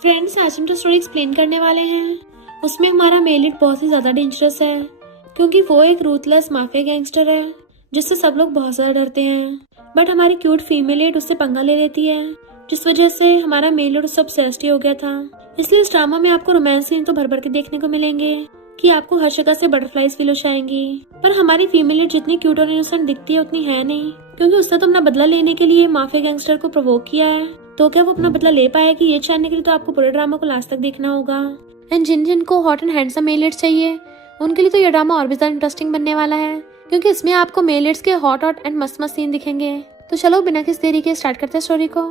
Friends, आज हम जो स्टोरी एक्सप्लेन करने वाले हैं उसमें हमारा मेल लीड बहुत ही ज्यादा डेंजरस है, क्योंकि वो एक रूथलेस माफिया गैंगस्टर है जिससे सब लोग बहुत ज्यादा डरते हैं। बट हमारी क्यूट फीमेल लीड उससे पंगा ले लेती है, जिस वजह से हमारा मेल लीड उससे ऑब्सेस्ड हो गया था। इसलिए इस ड्रामा में आपको रोमांस सीन तो भर भर के देखने को मिलेंगे कि आपको हर जगह से बटरफ्लाईज फील हो जाएंगी। पर हमारी फीमेल लीड जितनी क्यूट और इनोसेंट दिखती है उतनी है नहीं, क्योंकि उसने तो अपना बदला लेने के लिए माफिया गैंगस्टर को प्रोवोक किया है। तो क्या वो अपना बदला ले पाएगी, ये जानने के लिए तो आपको पूरे ड्रामा को लास्ट तक देखना होगा। एंड जिन को hot and handsome male leads चाहिए उनके लिए तो ये ड्रामा और भी ज्यादा इंटरेस्टिंग बनने वाला है, क्योंकि इसमें आपको मेल लीड्स के हॉट एंड मस्त मस्त सीन दिखेंगे। तो चलो बिना किसी देरी के स्टार्ट करते हैं स्टोरी को।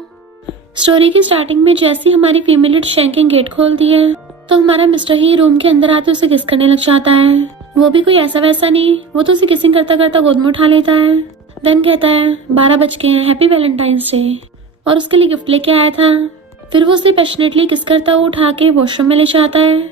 स्टोरी की स्टार्टिंग में जैसे हमारी फीमेल लीड शैंकिंग गेट खोलती है तो हमारा मिस्टर ही रूम के अंदर आते उसे किस करने लग जाता है। वो भी कोई ऐसा वैसा नहीं, वो तो उसे किसिंग करता करता गोद में उठा लेता है। देन कहता है 12 बज गए हैं, हैप्पी वैलेंटाइंस डे, और उसके लिए गिफ्ट लेके आया था। फिर वो उसे पैशनेटली किस करता हुआ उठा के वॉशरूम में ले जाता है।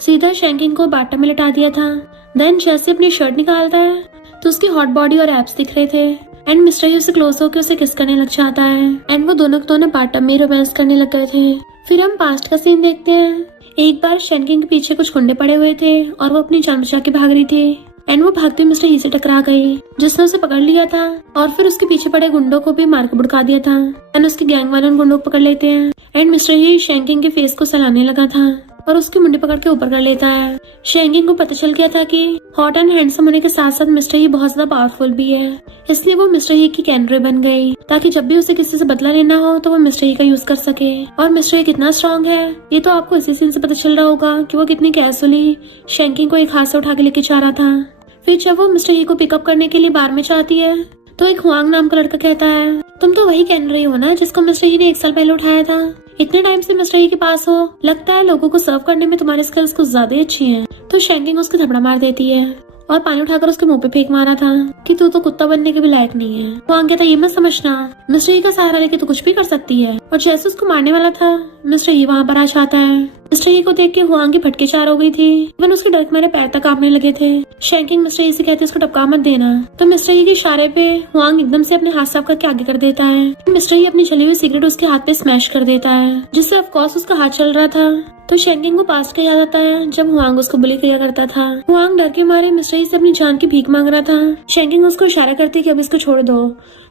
सीधा शैंकिंग को बाटम में लिटा दिया था। देन जैसे अपनी शर्ट निकालता है तो उसकी हॉट बॉडी और एब्स दिख रहे थे। एंड मिस्टर ही उसे क्लोज होकर उसे किस करने लग जाता है। एंड वो दोनों बाटम में रोमांस करने लग गए थे। फिर हम पास्ट का सीन देखते हैं। एक बार शैंकिंग के पीछे कुछ गुंडे पड़े हुए थे और वो अपनी जान बचा के भाग रही थी। एंड वो भागते मिस्टर ही से टकरा गई, जिसने उसे पकड़ लिया था और फिर उसके पीछे पड़े गुंडों को भी मार के बुड़का दिया था। एंड उसकी गैंग वाले उन गुंडों को पकड़ लेते हैं। एंड मिस्टर ही शैंकिंग के फेस को सहलाने लगा था और उसकी मुंडी पकड़ के ऊपर कर लेता है। शैंकिंग को पता चल गया था कि हॉट एंड हैंडसम होने के साथ साथ मिस्टर ही बहुत ज्यादा पावरफुल भी है, इसलिए वो मिस्टर ही की कैनरे बन गई, ताकि जब भी उसे किसी से बदला लेना हो तो वो मिस्टर ही का यूज कर सके। और मिस्टर ही कितना स्ट्रॉन्ग है ये तो आपको इसी सीन से पता चल रहा होगा कि वो कितनी कैजुअली शैंकिंग को एक हाथ से उठा के लेके जा रहा था। फिर जब वो मिस्टर ही को पिकअप करने के लिए बार में जाती है तो एक हुआंग नाम का लड़का कहता है तुम तो वही कैन रही हो ना जिसको मिस्टर ही ने 1 साल पहले उठाया था। इतने टाइम से मिस्टर ही के पास हो, लगता है लोगों को सर्व करने में तुम्हारे स्किल्स कुछ ज्यादा अच्छी हैं। तो शैंकिंग उसको थपड़ा मार देती है और पानी उठाकर उसके मुंह पे फेंक मारा था कि तू तो कुत्ता बनने के भी लायक नहीं है। हुआंग कहता ये मत समझना, मिस्टर ही का सहारा लेके तो कुछ भी कर सकती है। और जैसे उसको मारने वाला था मिस्टर ही वहाँ पर आ जाता है। मिस्टर ही को देख के हुआंग की फटके चार हो गई थी। इवन उसके डर मेरे पैर तक कांपने लगे थे। शैंकिंग मिस्टर ही से कहते इसको टपका मत देना, तो मिस्टर ही के इशारे पे हुआंग एकदम से अपने हाथ साफ करके आगे कर देता है। मिस्टर ही अपनी जली हुई सिगरेट उसके हाथ पे स्मैश कर देता है, जिससे ऑफकोर्स उसका हाथ चल रहा था। तो शैंकिंग को पास्ट का याद आता है जब हुआंग उसको बुली किया करता था। हुआंग डर के मारे मिस्टर ही से अपनी जान की भीख मांग रहा था। शैंकिंग उसको इशारा करती कि अब इसको छोड़ दो,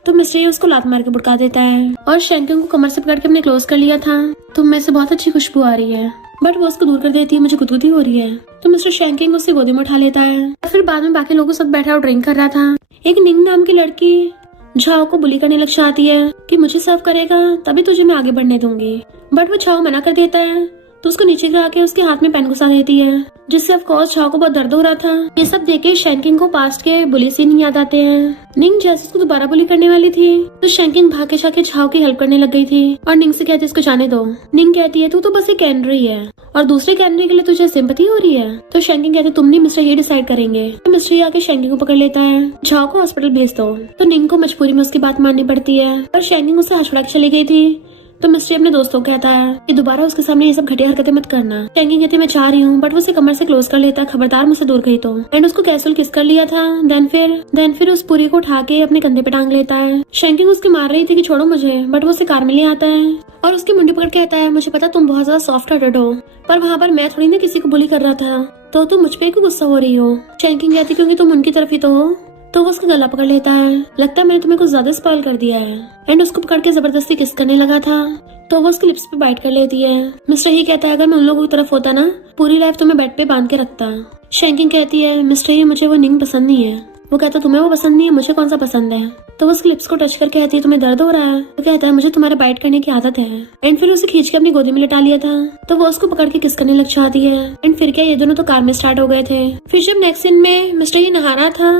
तो मिस्टर ही उसको लात मार के भड़का देता है और शैंकिंग को कमर से पकड़ के अपने क्लोज कर लिया था। तुम में से बहुत अच्छी खुशबू आ रही है, बट वो उसको दूर कर देती है, मुझे गुदगुदी हो रही है। तो मिस्टर शैंकिंग उसे गोदी में उठा लेता है। फिर बाद में बाकी लोगों के साथ बैठा और ड्रिंक कर रहा था। एक निंग नाम की लड़की झाओ को बुली करने लग जाती है कि मुझे सर्व करेगा तभी तुझे मैं आगे बढ़ने दूंगी। बट वो झाओ मना कर देता है तो उसको नीचे गिरा के उसके हाथ में पेन घुसा देती है, जिससे ऑफकोर्स झाओ को बहुत दर्द हो रहा था। ये सब देखे शैंकिंग को पास्ट के बुली सीन याद आते हैं। निंग जैसे उसको दोबारा बुली करने वाली थी तो शैंकिंग भाग के जाके झाओ की हेल्प करने लग गई थी और निंग से कहती इसको जाने दो। निंग कहती है तू तो बस एक कैनरी है और दूसरे कैनरी के लिए तुझे सिंपैथी हो रही है। तो शैंकिंग कहती तुम नहीं मिस्टर ये डिसाइड करेंगे। तो मिस्टर ये आके शैंकिंग को पकड़ लेता है, झाओ को हॉस्पिटल भेज दो। तो निंग को मजबूरी में उसकी बात माननी पड़ती है और शैंकिंग उसे हंसुड़ा के चली गई थी। तो मिस्टर अपने दोस्तों को कहता है कि दोबारा उसके सामने ये सब घटिया हरकतें मत करना। शैंकिंग कहती मैं चाह रही हूँ, बट वो उसे कमर से क्लोज कर लेता है, खबरदार मुझसे दूर गई तो। एंड उसको कैजुअल किस कर लिया था। देन फिर उस पूरी को उठा के अपने कंधे पे टांग लेता है। शैंकिंग उसकी मार रही थी कि छोड़ो मुझे, बट वो उसे कार में ले आता है और उसकी मुंडी पकड़ कहता है मुझे पता तुम बहुत ज्यादा सॉफ्ट हार्टेड हो, पर वहाँ पर मैं थोड़ी ना किसी को बुली कर रहा था, तो तुम मुझ पे क्यों गुस्सा हो रही हो। शैंकिंग कहती क्योंकि तुम उनकी तरफ ही तो हो। तो वो उसका गला पकड़ लेता है, लगता है मैंने तुम्हें कुछ ज्यादा स्पॉइल कर दिया है। एंड उसको पकड़ के जबरदस्ती किस करने लगा था तो वो उसके लिप्स पे बाइट कर लेती है। मिस्टर ही कहता है अगर मैं उन लोगों की तरफ होता ना पूरी लाइफ तुम्हें बेड पे बांध के रखता। शैंकिंग कहती है मिस्टर ही मुझे वो निंग पसंद नहीं है। वो कहता तुम्हें वो पसंद नहीं है, मुझे कौन सा पसंद है। तो वो उसके लिप्स को टच करके कहती है तुम्हें दर्द हो रहा है। तो कहता है मुझे तुम्हारे बाइट करने की आदत है। एंड फिर उसे खींच के अपनी गोदी में लिटा लिया था तो वो उसको पकड़ के किस करने लग जाती है। एंड फिर क्या ये दोनों तो कार में स्टार्ट हो गए थे। फिर जब नेक्स्ट सीन में मिस्टर ही नहा रहा था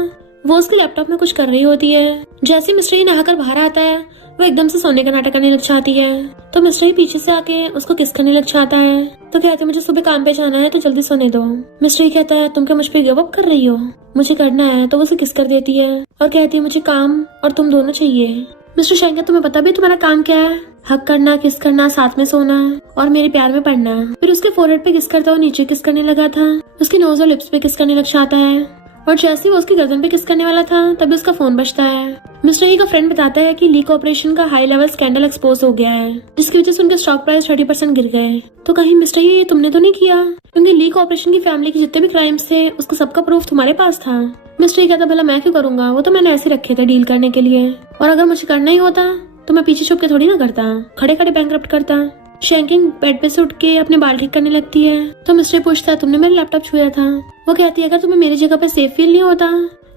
वो उसके लैपटॉप में कुछ कर रही होती है। जैसे मिस्टर ही नहाकर बाहर आता है वो एकदम से सोने का नाटक करने लग जाती है। तो मिस्टर ही पीछे से आके उसको किस करने लग जाता है। तो कहते मुझे सुबह काम पे जाना है तो जल्दी सोने दो। मिस्टर ही कहता है तुम क्या मुझ पे गिव अप कर रही हो, मुझे करना है। तो वो उसे किस कर देती है और कहती है मुझे काम और तुम दोनों चाहिए। मिस्टर शैंकिंग तुम्हें पता भी तुम्हारा काम क्या है, हक करना, किस करना, साथ में सोना और मेरे प्यार में पड़ना। फिर उसके फोरहेड पे किस करता हुआ नीचे किस करने लगा था, उसके नोज और लिप्स पे किस करने लग जाता है और जैसे ही वो उसकी गर्दन पे किस करने वाला था तभी उसका फोन बजता है। मिस्टर ही का फ्रेंड बताता है कि लीक ऑपरेशन का हाई लेवल स्कैंडल एक्सपोज हो गया है, जिसकी वजह से उनके स्टॉक प्राइस 30% गिर गए। तो कहीं मिस्टर ही तुमने तो नहीं किया, क्योंकि लीक ऑपरेशन की फैमिली के जितने भी क्राइम्स थे उसका सबका प्रूफ तुम्हारे पास था। मिस्टर ही कहता भला मैं क्यों करूंगा, वो तो मैंने ऐसे रखे थे डील करने के लिए, और अगर मुझे करना ही होता तो मैं पीछे छुप के थोड़ी ना करता, खड़े खड़े बैंकरप्ट करता। शैंकिंग बेड पे से उठ के अपने बाल ठीक करने लगती है तो मिस्टर पूछता है तुमने मेरा लैपटॉप छुआ था। वो कहती है अगर तुम्हें मेरी जगह पे सेफ फील नहीं होता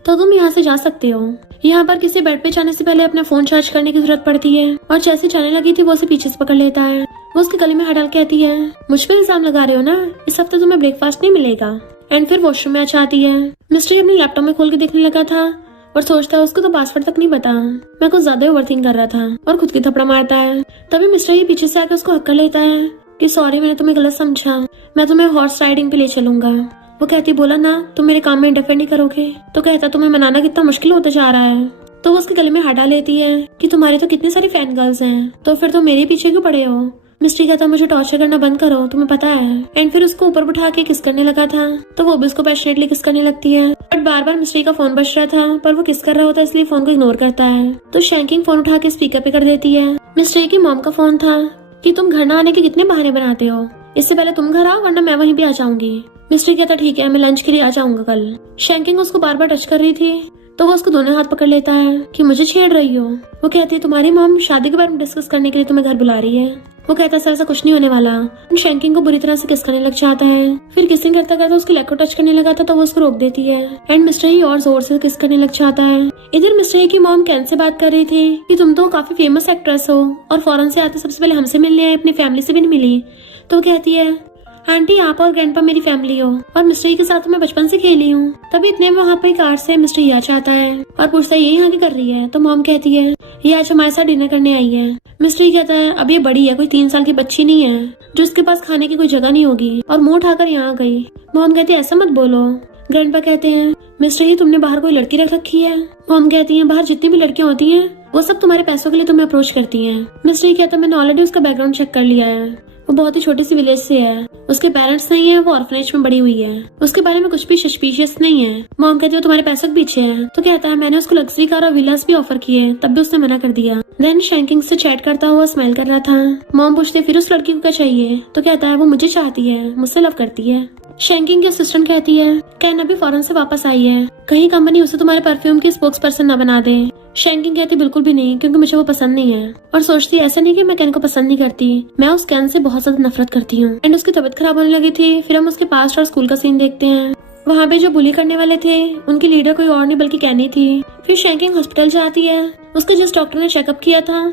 तो तुम यहाँ से जा सकते हो। यहाँ पर किसी बेड पे जाने से पहले अपना फोन चार्ज करने की जरूरत पड़ती है, और जैसे जाने लगी थी वो उसे पीछे से पकड़ लेता है। वो उसके गले में हाथ डाल कहती है मुझ पे इल्जाम लगा रहे हो ना, इस हफ्ते तुम्हें ब्रेकफास्ट नहीं मिलेगा। एंड फिर वॉशरूम में आ जाती है। मिस्टर अपने लैपटॉप में खोल के देखने लगा था और सोचता है उसको तो पासवर्ड तक नहीं पता, मैं कुछ ज्यादा ओवरथिंक कर रहा था, और खुद की थपड़ा मारता है। तभी मिस्टर ही पीछे से आकर उसको हक कर लेता है कि सॉरी मैंने तुम्हें गलत समझा, मैं तुम्हें हॉर्स राइडिंग पे ले चलूंगा। वो कहती बोला ना तुम मेरे काम में इंटरफेयर नहीं करोगे। तो कहता तुम्हें मनाना कितना मुश्किल होता जा रहा है। तो वो उसके गले में हाथ डाल लेती है कि तुम्हारे तो कितनी सारी फैन गर्ल्स हैं, तो फिर तुम मेरे पीछे क्यों पड़े हो। मिस्ट्री कहता मुझे टॉर्चर करना बंद करो, तुम्हें पता है। एंड फिर उसको ऊपर उठा के किस करने लगा था तो वो भी उसको पैशनेटली किस करने लगती है। बट बार बार मिस्ट्री का फोन बज रहा था पर वो किस कर रहा होता है इसलिए फोन को इग्नोर करता है। तो शैंकिंग फोन उठा के स्पीकर पे कर देती है। मिस्ट्री की मॉम का फोन था कि तुम घर न आने के कितने बहाने बनाते हो, इससे पहले तुम घर आओ वरना मैं वहीं पे आ जाऊंगी। मिस्ट्री कहता ठीक है मैं लंच के लिए आ जाऊंगा कल। शैंकिंग उसको बार बार टच कर रही थी तो वो उसको दोनों हाथ पकड़ लेता है कि मुझे छेड़ रही हो। वो कहती है तुम्हारी मॉम शादी के बारे में डिस्कस करने के लिए तुम्हें घर बुला रही है। वो कहता है सर ऐसा कुछ नहीं होने वाला। शैंकिंग को बुरी तरह से किस करने लग जाता है। फिर किसिंग करता करता उसके लेग को टच करने लगा था तो वो उसको रोक देती है। एंड मिस्टर ही और जोर से किस करने लग जाता है। इधर मिस्टर ही की मॉम कैन से बात कर रही थी कि तुम तो काफी फेमस एक्ट्रेस हो और फॉरेन से आते सबसे पहले हमसे मिलने आए, अपनी फैमिली से भी नहीं मिली। तो वो कहती है आंटी आप और ग्रैंडपा मेरी फैमिली हो और मिस्टर ही के साथ मैं बचपन से खेली हूँ। तभी इतने में वहाँ पर कार से मिस्टर ही आ जाता है और पूछता है ये यहाँ की कर रही है। तो मॉम कहती है ये आज हमारे साथ डिनर करने आई है। मिस्टर ही कहता है अब ये बड़ी है, कोई 3 साल की बच्ची नहीं है जो इसके पास खाने की कोई जगह नहीं होगी, और मुंह उठाकर यहाँ गई। मॉम कहती है ऐसा मत बोलो। ग्रैंडपा कहते हैं मिस्टर ही तुमने बाहर कोई लड़की रख रखी है। मॉम कहती है बाहर जितनी भी लड़कियां होती हैं वो सब तुम्हारे पैसों के लिए तुम्हें अप्रोच करती हैं। मिस्टर ही कहता है मैंने ऑलरेडी उसका बैकग्राउंड चेक कर लिया है, वो बहुत ही छोटी सी विलेज से है, उसके पेरेंट्स नहीं है, वो ऑर्फनेज में बड़ी हुई है, उसके बारे में कुछ भी सस्पिशियस नहीं है। मॉम कहती है तुम्हारे पैसों के पीछे है। तो कहता है मैंने उसको लग्जरी कार और विलास भी ऑफर किए तब भी उसने मना कर दिया। देन शैंकिंग से चैट करता हुआ स्माइल कर रहा था। मॉम पूछते फिर उस लड़की को क्या चाहिए। तो कहता है वो मुझे चाहती है, मुझसे लव करती है। शैंकिंग की असिस्टेंट कहती है कैन अभी फॉरेन से वापस आई है, कहीं कंपनी उसे तुम्हारे परफ्यूम की स्पोक्स पर्सन न बना दे। शैंकिंग कहती बिल्कुल भी नहीं, क्योंकि मुझे वो पसंद नहीं है, और सोचती ऐसा नहीं कि मैं कैन को पसंद नहीं करती, मैं उस कैन से बहुत ज्यादा नफरत करती हूँ। एंड उसकी तबीयत खराब होने लगी थी। फिर हम उसके पास्ट और स्कूल का सीन देखते हैं। वहाँ पे जो बुली करने वाले थे उनकी लीडर कोई और नहीं बल्कि कैनी थी। फिर शैंकिंग हॉस्पिटल जाती है। उसका जिस डॉक्टर ने चेकअप किया था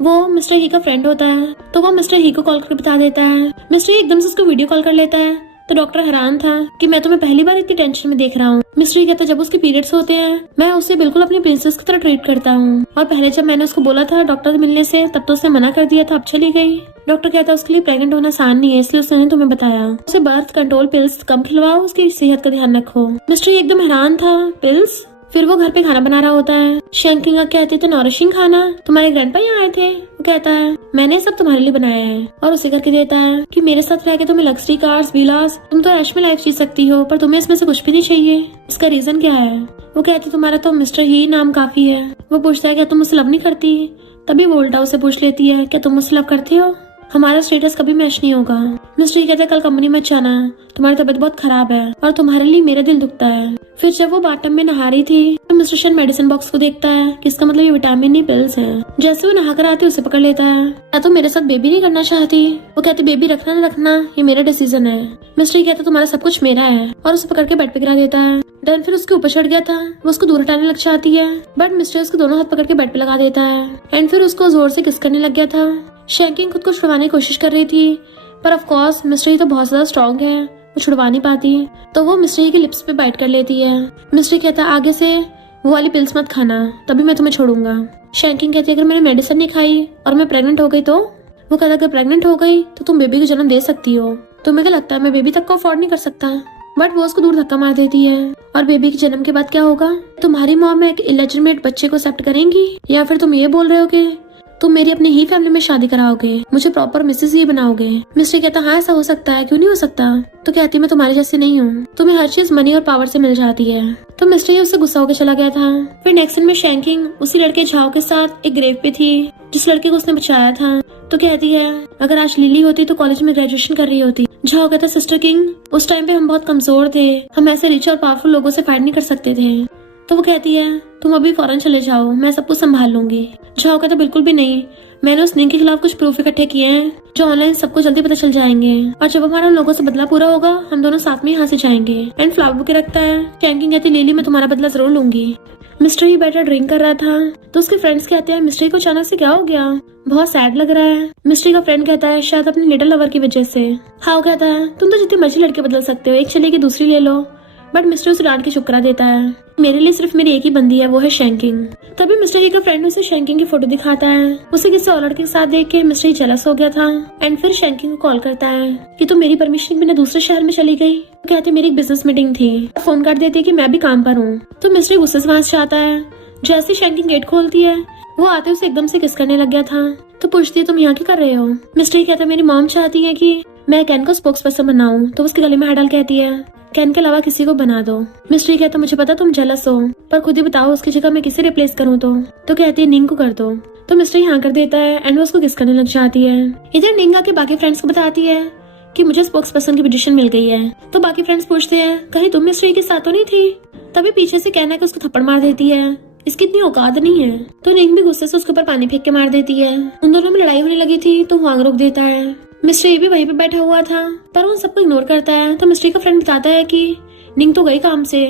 वो मिस्टर ही का फ्रेंड होता है, तो वो मिस्टर ही को कॉल करके बता देता है। मिस्टर ही एकदम से उसको वीडियो कॉल कर लेता है। तो डॉक्टर हैरान था कि मैं तुम्हें पहली बार इतनी टेंशन में देख रहा हूँ। मिस्टर ही कहता जब उसके पीरियड्स होते हैं मैं उसे बिल्कुल अपनी प्रिंसेस की तरह ट्रीट करता हूँ, और पहले जब मैंने उसको बोला था डॉक्टर से मिलने से तब तो उसने मना कर दिया था, अब चली गई। डॉक्टर कहता है उसके लिए प्रेग्नेंट होना आसान नहीं है, इसलिए उसने तुम्हें बताया। उसे बर्थ कंट्रोल पिल्स कम खिलवाओ, उसकी सेहत का ध्यान रखो। मिस्टर ही एकदम हैरान था, पिल्स? फिर वो घर पे खाना बना रहा होता है। शैंकिंग कहते थे नॉरिशिंग खाना, तुम्हारे ग्रैंडपा यहाँ आए थे। वो कहता है मैंने सब तुम्हारे लिए बनाया है, और उसे करके देता है कि मेरे साथ रह के तुम्हें लग्जरी कार्स विलास, तुम तो ऐश में लाइफ जी सकती हो, पर तुम्हें इसमें से कुछ भी नहीं चाहिए। इसका रीजन क्या है। वो कहती तुम्हारा तो मिस्टर ही नाम काफी है। वो पूछता है क्या तुम मुझसे लव नहीं करती। तभी वोल्टा उसे पूछ लेती है क्या तुम मुझसे लव करते हो, हमारा स्टेटस कभी मैच नहीं होगा। मिस्टर कहता है कल कंपनी में जाना, तुम्हारी तबीयत बहुत खराब है और तुम्हारे लिए मेरा दिल दुखता है। फिर जब वो बाथटब में नहा रही थी तो मिस्टर शन मेडिसिन बॉक्स को देखता है कि इसका मतलब ये विटामिन नहीं पिल्स हैं। जैसे वो नहा कर आती उसे पकड़ लेता है। क्या तुम मेरे साथ बेबी नहीं करना चाहती। वो कहती बेबी रखना न रखना ये मेरा डिसीजन है। मिस्टर कहता तुम्हारा सब कुछ मेरा है, और उसे पकड़ के बेड पे गिरा देता है। डन फिर उसके ऊपर चढ़ गया था, वो उसको दूर हटाने लग जाती है, बट मिस्टर उसके दोनों हाथ पकड़ के बेड पे लगा देता है। एंड फिर उसको जोर से किस करने लग गया था। शैंकिंग खुद को छुड़वाने की कोशिश कर रही थी, पर ऑफ कोर्स मिस्टर ही तो बहुत ज्यादा स्ट्रॉन्ग है, वो छुड़वा नहीं पाती। तो वो मिस्टर ही के लिप्स पे बाइट कर लेती है। मिस्टर कहता है आगे से वो वाली पिल्स मत खाना, तभी मैं तुम्हें छोड़ूंगा। शैंकिंग कहती है अगर मैंने मेडिसिन नहीं खाई और मैं प्रेग्नेंट हो गई तो। वो कहता अगर प्रेग्नेंट हो गई तो तुम बेबी को जन्म दे सकती हो। तुम्हें क्या लगता है मैं बेबी तक को अफोर्ड नहीं कर सकता। बट वो उसको दूर धक्का मार देती है। और बेबी के जन्म के बाद क्या होगा, तुम्हारी मॉम एक इलेजिटिमेट बच्चे को एक्सेप्ट करेंगी, या फिर तुम ये बोल रहे हो कि तुम मेरी अपनी ही फैमिली में शादी कराओगे, मुझे प्रॉपर मिसेस ही बनाओगे। मिस्टर कहता हाँ ऐसा हो सकता है, क्यों नहीं हो सकता। तो कहती मैं तुम्हारे जैसी नहीं हूँ, तुम्हें हर चीज मनी और पावर से मिल जाती है। तो मिस्टर ही उससे गुस्सा होकर चला गया था। फिर नेक्स्ट सीन में शैंकिंग उसी लड़के झाओ के साथ एक ग्रेव पे थी जिस लड़के को उसने बचाया था। तो कहती है अगर आज लिली होती तो कॉलेज में ग्रेजुएशन कर रही होती। झाओ कहता सिस्टर किंग उस टाइम पे हम बहुत कमजोर थे, हम ऐसे रिच और पावरफुल लोगों से फाइट नहीं कर सकते थे। तो वो कहती है तुम अभी फौरन चले जाओ, मैं सब कुछ संभाल लूंगी। झाओ कहता बिल्कुल भी नहीं, मैंने उस निंग के खिलाफ कुछ प्रूफ इकट्ठे किए हैं जो ऑनलाइन सबको जल्दी पता चल जाएंगे और जब हमारा उन लोगों से बदला पूरा होगा हम दोनों साथ में यहाँ से जाएंगे। एंड फ्लावर बुके रखता है। शैंकिंग कहती लिली मैं तुम्हारा बदला जरूर लूंगी। मिस्टर ही बैठा ड्रिंक कर रहा था तो उसके फ्रेंड्स कहते हैं मिस्टर को अचानक से क्या हो गया, बहुत सैड लग रहा है। मिस्टर का फ्रेंड कहता है शायद अपने लिटिल लवर की वजह से। हाउ कहता है तुम तो जितनी मर्जी लड़के बदल सकते हो, एक चलेगी दूसरी ले लो। बट मिस्टर उसे डांट के शुक्रा देता है, मेरे लिए सिर्फ मेरी एक ही बंदी है, वो है शैंकिंग। तभी मिस्टर ही का फ्रेंड उसे शैंकिंग की फोटो दिखाता है। उसे किसी और लड़के के साथ देख के मिस्टर ही जेलस हो गया था। एंड फिर शैंकिंग को कॉल करता है कि तुम मेरी परमिशन के बिना दूसरे शहर में चली गई। कहते मेरी एक बिजनेस मीटिंग थी। फोन काट देती है कि मैं भी काम पर हूँ। तो मिस्टर गुस्से से वहां से आता है। जैसे शैंकिंग गेट खोलती है वो आते उसे एकदम से किस करने लग गया था। तो पूछती है तुम यहाँ क्या कर रहे हो। मिस्टर ही कहता है मेरी मॉम चाहती है कि मैं कैन को स्पोक्स पर्सन बनाऊं। तो उसके गले में हाथ डाल कहती है कैन के अलावा किसी को बना दो। मिस्टर ही कहता मुझे पता तुम जेलस हो, पर खुद ही बताओ उसकी जगह मैं किसे रिप्लेस करूँ। तो कहती है निंग को कर दो। तो मिस्टर यहाँ कर देता है एंड वो उसको किस करने लग जाती है। इधर निंग आके बाकी फ्रेंड्स को बताती है कि मुझे स्पोक्स पर्सन की पोजीशन मिल गई है। तो बाकी फ्रेंड्स पूछते हैं कहीं तुम मिस्टर के साथ तो नहीं थी। तभी पीछे से कहना है कि उसको थप्पड़ मार देती है, इसकी इतनी औकात नहीं है। तो निंग भी गुस्से से उसके ऊपर पानी फेंक के मार देती है। उन दोनों में लड़ाई होने लगी थी तो हुआंग रोक देता है। मिस्टर भी वहीं पे बैठा हुआ था पर वो सबको इग्नोर करता है। तो मिस्टर का फ्रेंड बताता है कि निंग तो गई काम से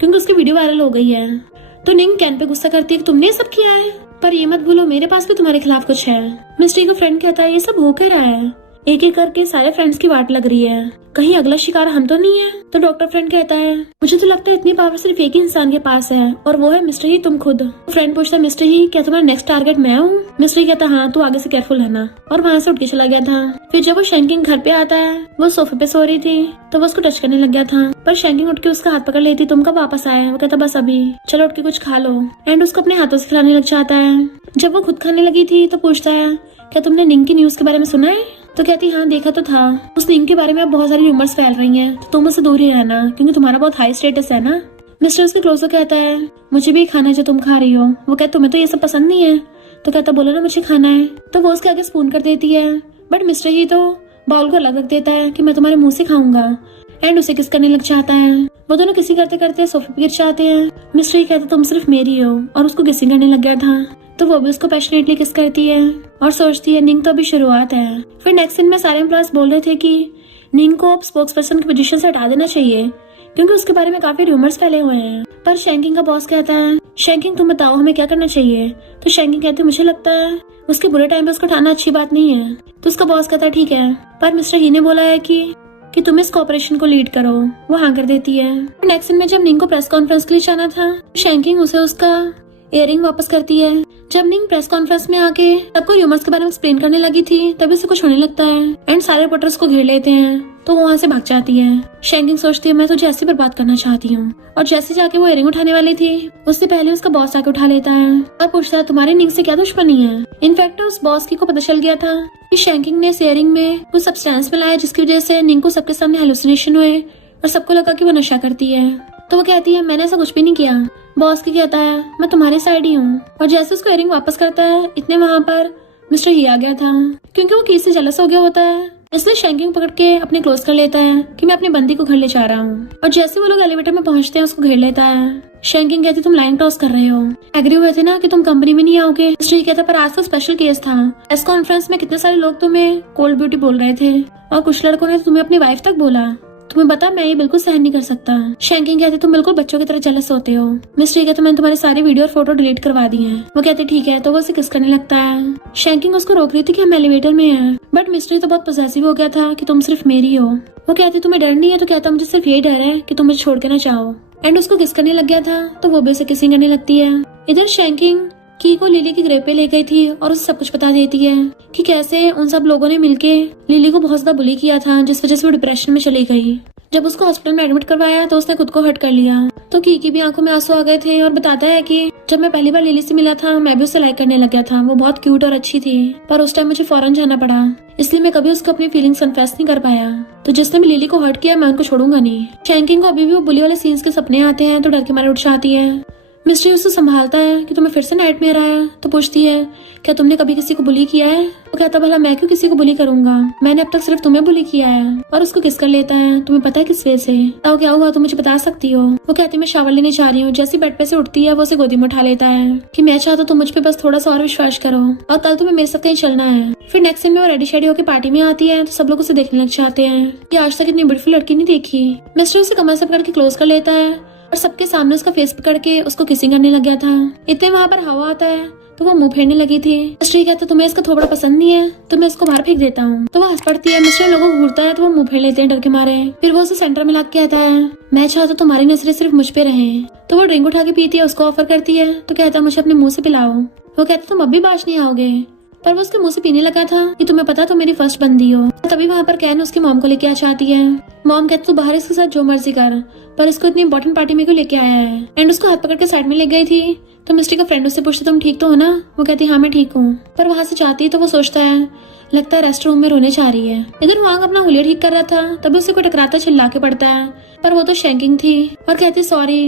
क्योंकि उसकी वीडियो वायरल हो गई है। तो निंग कैन पे गुस्सा करती है कि तुमने ये सब किया है, पर ये मत भूलो मेरे पास भी तुम्हारे खिलाफ कुछ है। मिस्टर का फ्रेंड कहता है ये सब हो क्या रहा है, एक एक करके सारे फ्रेंड्स की वाट लग रही है, कहीं अगला शिकार हम तो नहीं है। तो डॉक्टर फ्रेंड कहता है मुझे तो लगता है इतनी पावर सिर्फ एक ही इंसान के पास है और वो है मिस्टर ही तुम खुद। फ्रेंड पूछता है मिस्टर ही क्या तुम्हारा नेक्स्ट टारगेट मैं हूँ। मिस्टर ही कहता हाँ तू आगे से केयरफुल रहना, और वहाँ से उठ के चला गया था। फिर जब वो शैंकिंग घर पे आता है वो सोफे पे सो रही थी तो वो उसको टच करने लग गया था, पर शैंकिंग उठ के उसका हाथ पकड़ लेती। तुम कब वापस आए। वो कहता बस अभी, चलो उठ के कुछ खा लो। एंड उसको अपने हाथों से खिलाने लग जाता है। जब वो खुद खाने लगी थी तो पूछता है क्या तुमने निंग की न्यूज के बारे में सुना है। तो कहती हाँ देखा तो था, उस निंग के बारे में अब बहुत सारी रूमर्स फैल रही हैं, तो तुम उससे दूर ही रहना क्योंकि तुम्हारा बहुत हाई स्टेटस है ना। मिस्टर उसके क्लोज कहता है मुझे भी खाना है जो तुम खा रही हो। वो कहता तुम्हें तो ये सब पसंद नहीं है। तो कहता बोलो ना मुझे खाना है। तो वो उसके आगे स्पून कर देती है, बट मिस्टर ही तो बाउल को अलग रख देता है कि मैं तुम्हारे मुंह से खाऊंगा। एंड उसे किस करने लग जाता है। वो दोनों किसी करते करते सोफे पे गिर जाते हैं। मिस्टर ही कहता तुम सिर्फ मेरी हो, और उसको किसिंग करने लग गया था। तो वो भी उसको पैशनेटली किस करती है और सोचती है निंग तो अभी शुरुआत है। फिर नेक्स्ट सीन में सारे एम्प्लॉयज बोल रहे थे कि निंग को अब स्पोक्स पर्सन की पोजीशन से हटा देना चाहिए क्योंकि उसके बारे में काफी रूमर्स फैले हुए हैं। पर शैंकिंग का बॉस कहता है शैंकिंग तुम बताओ हमें क्या करना चाहिए। तो शैंकिंग कहते मुझे लगता है उसके बुरे टाइम पे उसको हटाना अच्छी बात नहीं है। तो उसका बॉस कहता है ठीक है, पर मिस्टर ही ने बोला है कि तुम इस कॉपरेशन को लीड करो। वो हाँ कर देती है। नेक्स्ट सीन में जब निंग को प्रेस कॉन्फ्रेंस के लिए जाना था शैंकिंग उसे उसका इयररिंग वापस करती है। जब निंग प्रेस कॉन्फ्रेंस में आके सबको ह्यूमर्स के बारे में एक्सप्लेन करने लगी थी तभी उसे कुछ होने लगता है एंड सारे रिपोर्टर्स को घेर लेते हैं तो वो वहाँ से भाग जाती है। शैंकिंग सोचती है मैं तो जैसी बर्बाद करना चाहती हूँ, और जैसे जाके वो इयररिंग उठाने वाली थी उससे पहले उसका बॉस आके उठा लेता है और पूछता है तुम्हारे निंग से क्या दुश्मनी है। इनफैक्ट उस बॉस की को पता चल गया था कि शैंकिंग ने इस इयररिंग में कुछ सब्सटेंस मिलाया जिसकी वजह से निंग को सबके सामने हेलुसिनेशन हुए और सबको लगा कि वो नशा करती है। तो वो कहती है मैंने ऐसा कुछ भी नहीं किया। बॉस की कहता है मैं तुम्हारी साइड ही हूँ, और जैसे उसको इयररिंग वापस करता है इतने वहाँ पर मिस्टर ही आ गया था। क्योंकि वो की से जेलस हो गया होता है इसलिए शैंकिंग पकड़ के अपने क्लोज कर लेता है कि मैं अपनी बंदी को घर ले जा रहा हूँ, और जैसे वो लोग एलिवेटर में पहुंचते हैं उसको घेर लेता है। शैंकिंग कहती तुम लाइन क्रॉस कर रहे हो, एग्री हुए थे ना कि तुम कंपनी में नहीं आओगे। मिस्टर ही कहता पर आज तो स्पेशल केस था, प्रेस कॉन्फ्रेंस में कितने सारे लोग तुम्हें कोल्ड ब्यूटी बोल रहे थे और कुछ लड़कों ने तुम्हें अपनी वाइफ तक बोला। तुम्हें बता मैं ये बिल्कुल सहन नहीं कर सकता। शैंकिंग कहती तुम बिल्कुल बच्चों की तरह जेलस होते हो। मिस्टर कहते मैंने तुम्हारी सारी वीडियो और फोटो डिलीट करवा दी हैं। वो कहते ठीक है, तो वो उसे किस करने लगता है। शैंकिंग उसको रोक रही थी कि हम एलिवेटर में हैं, बट मिस्टर तो बहुत पॉसेसिव हो गया था कि तुम सिर्फ मेरी हो। वो कहती तुम्हें डर नहीं है। तो कहता मुझे सिर्फ ये डर है कि तुम मुझे छोड़ के ना चाहो। एंड उसको किस करने लग गया था तो वो भी उसे किसिंग करने लगती है। इधर शैंकिंग की को लिली की ग्रेव पे ले गई थी और उसे सब कुछ बता देती है कि कैसे उन सब लोगों ने मिलके लिली को बहुत ज्यादा बुली किया था, जिस वजह से वो डिप्रेशन में चली गई। जब उसको हॉस्पिटल में एडमिट करवाया तो उसने खुद को हर्ट कर लिया। तो की भी आंखों में आंसू आ गए थे और बताता है कि जब मैं पहली बार लिली से मिला था मैं भी उससे लाइक करने लग गया था। वो बहुत क्यूट और अच्छी थी, पर उस टाइम मुझे फौरन जाना पड़ा, इसलिए मैं कभी उसको अपनी फीलिंग्स कन्फेस नहीं कर पाया। तो जिसने भी लिली को हर्ट किया मैं उनको छोड़ूंगा नहीं। शैंकिंग को अभी भी वो बुली वाले सीन्स के सपने आते हैं तो डर के मारे उठ जाती है। मिस्ट्री उससे संभालता है कि तुम्हें फिर से नाइटमेयर आया। तो पूछती है क्या तुमने कभी किसी को बुली किया है? वो कहता भला मैं क्यों किसी को बुली करूंगा, मैंने अब तक सिर्फ तुम्हें बुली किया है। और उसको किस कर लेता है। तुम्हें पता है किस वजह से? तो क्या हुआ तुम मुझे बता सकती हो? वो कहती मैं शावर लेने जा रही हूँ। जैसी बेड पे से उठती है वो उसे गोदी में उठा लेता है कि मैं चाहता हूँ तुम मुझ पे बस थोड़ा सा और विश्वास करो और कल तुम्हें मेरे साथ कहीं चलना है। फिर नेक्स्ट सीन में वो रेडी शेडी होकर पार्टी में आती है तो सब लोग उसे देखने लग जाते हैं कि आज तक इतनी ब्यूटीफुल लड़की नहीं देखी। मिस्टर उसे कमर से पकड़ के क्लोज कर लेता है और सबके सामने उसका फेस पकड़ के उसको किसिंग करने लग गया था। इतने वहाँ पर हवा आता है तो वो मुंह फेरने लगी थी। मिस्ट्री कहता तुम्हें इसका थोबड़ा पसंद नहीं है तो मैं इसको बाहर फेंक देता हूँ। तो वो हंस पड़ती है। मिस्ट्री लोगों को घूरता है तो वो मुंह फेर लेते हैं डर के मारे। फिर वो उसे सेंटर में ला के कहता है मैं चाहता तुम्हारी नजरें सिर्फ मुझ पे रहे। तो वो ड्रिंक उठा के पीती है, उसको ऑफर करती है तो कहता मुझे अपने मुंह से पिलाओ। वो कहता तुम अब भी बाज नहीं आओगे, पर वो उसके मुंह से पीने लगा था कि तुम्हें पता तुम मेरी फर्स्ट बंदी हो। तभी वहाँ पर कैन उसकी मॉम को लेके आ जाती है। मॉम कहती तू बाहर इसके साथ जो मर्जी कर, पर इसको इतनी इंपॉर्टेंट पार्टी में क्यों लेके आया है। एंड उसको हाथ पकड़ के साइड में ले गई थी तो मिस्ट्री का फ्रेंड उससे पूछता तुम ठीक तो हो ना? वो कहती हाँ मैं ठीक हूँ। पर वहाँ से जाती तो वो सोचता है लगता है रेस्ट रूम में रोने जा रही है। इधर वांग अपना हुलिया ठीक कर रहा था तभी उसे कोई टकराता चिल्ला के पड़ता है, पर वो तो शैंकिंग थी और कहती सॉरी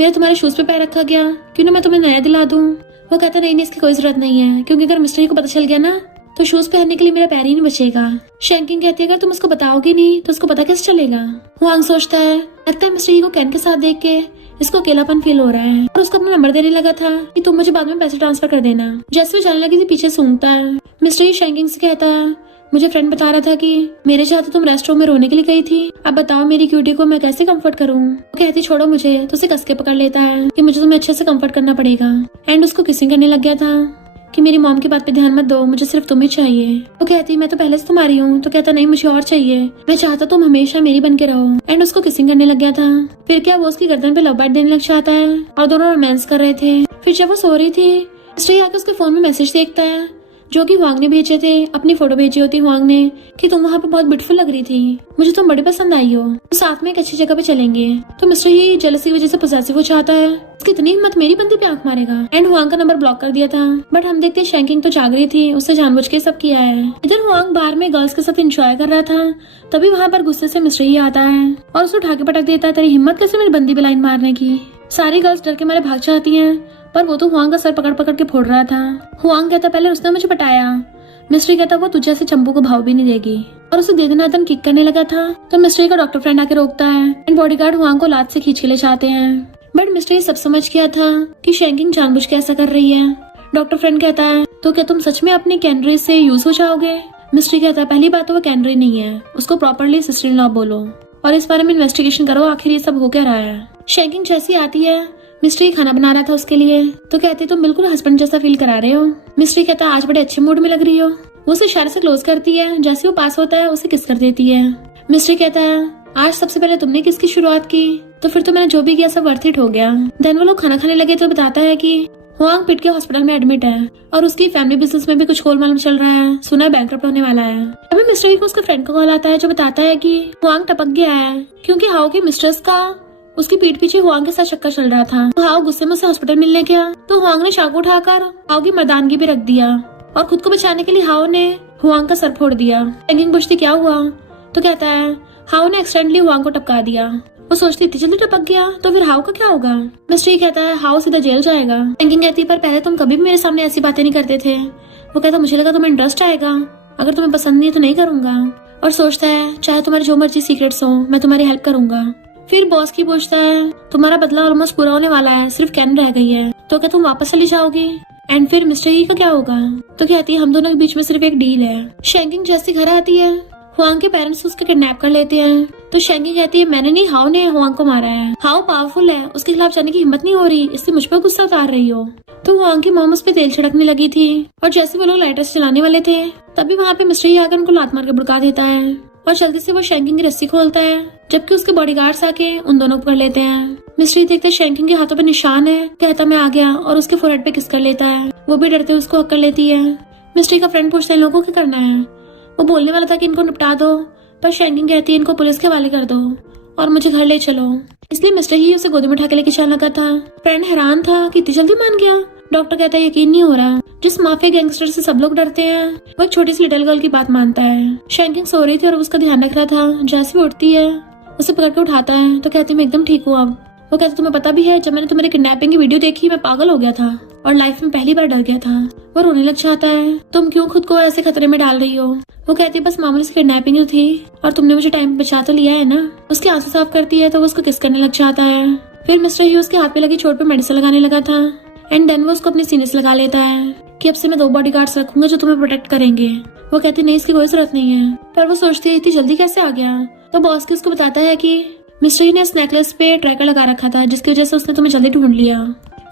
मेरा तुम्हारे शूज पे पैर रखा गया, क्यों ना मैं तुम्हें नया दिला दूं। वो कहता नहीं इसकी कोई जरूरत नहीं है, क्योंकि अगर मिस्ट्री को पता चल गया ना तो शूज पहनने के लिए मेरा पैर ही नहीं बचेगा। शैंकिंग कहती है अगर तुम उसको बताओगे नहीं तो उसको पता कैसे चलेगा। वांग सोचता है लगता है मिस्ट्री को कैन के साथ देख के इसको अकेलापन फील हो रहा है और उसको अपना नंबर देने लगा था कि तुम मुझे बाद में पैसे ट्रांसफर कर देना। जैसे वो जाने लगी थी पीछे सूंघता है। मिस्ट्री शैंकिंग से कहता है मुझे फ्रेंड बता रहा था कि मेरे चाहते तुम रेस्ट रूम में रोने के लिए गई थी, अब बताओ मेरी क्यूटी को मैं कैसे कंफर्ट करूं। वो कहती छोड़ो मुझे, तो उसे कस के पकड़ लेता है कि मुझे तुम्हें अच्छे से कंफर्ट करना पड़ेगा। एंड उसको किसिंग करने लग गया था कि मेरी मॉम की बात पे ध्यान मत दो, मुझे सिर्फ तुम्हें चाहिए। वो कहती मैं तो पहले से तुम्हारी हूँ। तो कहता नहीं मुझे और चाहिए, मैं चाहता तुम हमेशा मेरी बन के रहो। एंड उसको किसिंग करने लग गया था। फिर क्या वो उसकी गर्दन पे लव बाइट देने लग जाता है और दोनों रोमांस कर रहे थे। फिर जब वो सो रही थी मिस्ट्री आके उसके फोन में मैसेज देखता है जो कि हुआंग ने भेजे थे। अपनी फोटो भेजी होती हुआंग ने कि तुम वहाँ पे बहुत ब्यूटीफुल लग रही थी, मुझे तुम बड़ी पसंद आई हो, तो साथ में एक अच्छी जगह पे चलेंगे। तो मिस्टर ही जेलसी की वजह से पोसेसिव हो जाता है, इसकी इतनी हिम्मत मेरी बंदी पे आंख मारेगा। एंड हुआंग का नंबर ब्लॉक कर दिया था। बट हम देखते शैंकिंग तो जाग रही थी, उससे जानबूझ के सब किया है। इधर हुआंग बाहर में गर्ल्स के साथ एंजॉय कर रहा था तभी वहाँ पर गुस्से से मिस्टर ही आता है और उसे उठा के पटक देता है तेरी हिम्मत कैसे मेरी बंदी पे लाइन मारने की। सारी गर्ल्स डर के मारे भाग जाती है पर वो तो हुआंग का सर पकड़ पकड़ के फोड़ रहा था। हुआंग कहता पहले उसने मुझे पटाया। मिस्ट्री कहता वो तुझे से चंपू को भाव भी नहीं देगी और उसे दे देना किक करने लगा था। तो मिस्ट्री का डॉक्टर फ्रेंड आके रोकता है एंड बॉडीगार्ड हुआंग को लात से खींच के ले जाते हैं। बट मिस्ट्री सब समझ गया था कि शैंकिंग जानबूझ के ऐसा कर रही है। डॉक्टर फ्रेंड कहता है तो क्या तुम सच में अपनी कैनरी से यूज हो जाओगे? मिस्ट्री कहता है पहली बात तो वो कैनरी नहीं है, उसको प्रॉपरली सिस्टर इन लॉ बोलो और इस बारे में इन्वेस्टिगेशन करो आखिर ये सब हो क्या रहा है। शैंकिंग जैसी आती है मिस्ट्री खाना बना रहा था उसके लिए तो कहते तुम बिल्कुल हस्बैंड जैसा फील करा रहे हो। मिस्ट्री कहता आज बड़े अच्छे मूड में लग रही हो। वो उसे इशारे से क्लोज करती है, जैसे वो पास होता है उसे किस कर देती है। मिस्ट्री कहता है आज सबसे पहले तुमने किसकी शुरुआत की, तो फिर तो मैंने जो भी किया सब वर्थ इट हो गया। देन वो लोग खाना खाने लगे तो बताता है कि हुआंग पिट के हॉस्पिटल में एडमिट है और उसकी फैमिली बिजनेस में भी कुछ गोलमाल चल रहा है, सुना है बैंकरप्ट होने वाला है। अभी मिस्ट्री को उसके फ्रेंड का कॉल आता है जो बताता है कि हुआंग टपक गया है क्योंकि हाउ के मिस्ट्रेस का उसकी पीठ पीछे हुआंग के साथ चक्कर चल रहा था। तो हाउ गुस्से में उसे हॉस्पिटल मिलने गया तो हुआंग ने चाकू उठाकर हाउ की मर्दानगी भी रख दिया और खुद को बचाने के लिए हाउ ने हुआंग का सर फोड़ दिया। शैंकिंग पूछती क्या हुआ तो कहता है हाउ ने एक्सीडेंटली हुआंग को टपका दिया। वो सोचती इतनी जल्दी टपक गया तो फिर हाउ का क्या होगा। मिस्ट्री कहता है हाउ सीधा जेल जाएगा। शैंकिंग कहती पर पहले तुम कभी भी मेरे सामने ऐसी बातें नहीं करते थे। वो कहता मुझे लगा तुम्हें इंटरेस्ट आएगा, अगर तुम्हें पसंद नहीं है तो नहीं करूंगा। और सोचता है चाहे तुम्हारे जो मर्जी सीक्रेट्स हो मैं तुम्हारी हेल्प करूंगा। फिर बॉस की पूछता है तुम्हारा बदला ऑलमोस्ट पूरा होने वाला है, सिर्फ कैन रह गई है, तो क्या तुम वापस चली जाओगी। एंड फिर मिस्टर ही का क्या होगा तो कहती है हम दोनों के बीच में सिर्फ एक डील है। शैंकिंग जैसे घर आती है हुआंग के पेरेंट्स उसके किडनैप कर लेते हैं तो शैंकिंग कहती है मैंने नहीं हाउ ने हुआंग को मारा है, हाउ पावरफुल है उसके खिलाफ जाने की हिम्मत नहीं हो रही, इसलिए मुझ पर गुस्सा उतार रही हो। तो हुआंग की मॉम उस पर तेल छिड़कने लगी थी और जैसे वो लोग लाइटर से चलाने वाले थे तभी वहाँ पे मिस्टर ही आकर उनको लात मार के भड़का देता है और जल्दी से वो शैंकिंग की रस्सी खोलता है जबकि उसके बॉडीगार्ड्स आके उन दोनों को पकड़ लेते हैं। मिस्ट्री देखते शैंकिंग के हाथों पे निशान है, कहता मैं आ गया और उसके फोरहेड पे किस कर लेता है। वो भी डरते उसको हक कर लेती है। मिस्ट्री का फ्रेंड पूछता है लोगों को क्या करना है। वो बोलने वाला था कि इनको निपटा दो, पर शैंकिंग कहती है इनको पुलिस के हवाले कर दो और मुझे घर ले चलो। इसलिए मिस्टर ही उसे गोदी में उठा के लेके चलने लगा था। फ्रेंड हैरान था कि इतनी जल्दी मान गया। डॉक्टर कहता है यकीन नहीं हो रहा, जिस माफिया गैंगस्टर से सब लोग डरते हैं वो एक छोटी सी लिटिल गर्ल की बात मानता है। शैंकिंग सो रही थी और उसका ध्यान रख रहा था। जैसे भी उठती है उसे पकड़ के उठाता है तो कहती है मैं एकदम ठीक हूँ अब। वो कहता तुम्हें पता भी है जब मैंने तुम्हारी किडनैपिंग की वीडियो देखी मैं पागल हो गया था और लाइफ में पहली बार डर गया था। वो रोने लग जाता है, तुम क्यों खुद को ऐसे खतरे में डाल रही हो। वो कहती है बस मामूली सी किडनैपिंग ही थी और तुमने मुझे टाइम पे बचा तो लिया है ना। उसके आंसू साफ करती है तो वो उसको किस करने लग जाता है। फिर मिस्टर ही उसके हाथ पे लगी चोट पे मेडिसिन लगाने लगा था एंड देन वो उसको अपने सीने से लगा लेता है कि अब से मैं 2 बॉडीगार्ड्स रखूंगा जो तुम्हें प्रोटेक्ट करेंगे। वो कहती नहीं इसकी कोई जरूरत नहीं है, पर वो सोचती है इतनी जल्दी कैसे आ गया। तो बॉस की उसको बताता है कि मिस्टर ही ने उस नेकलेस पे ट्रैकर लगा रखा था जिसकी वजह से उसने तुम्हें जल्दी ढूंढ लिया।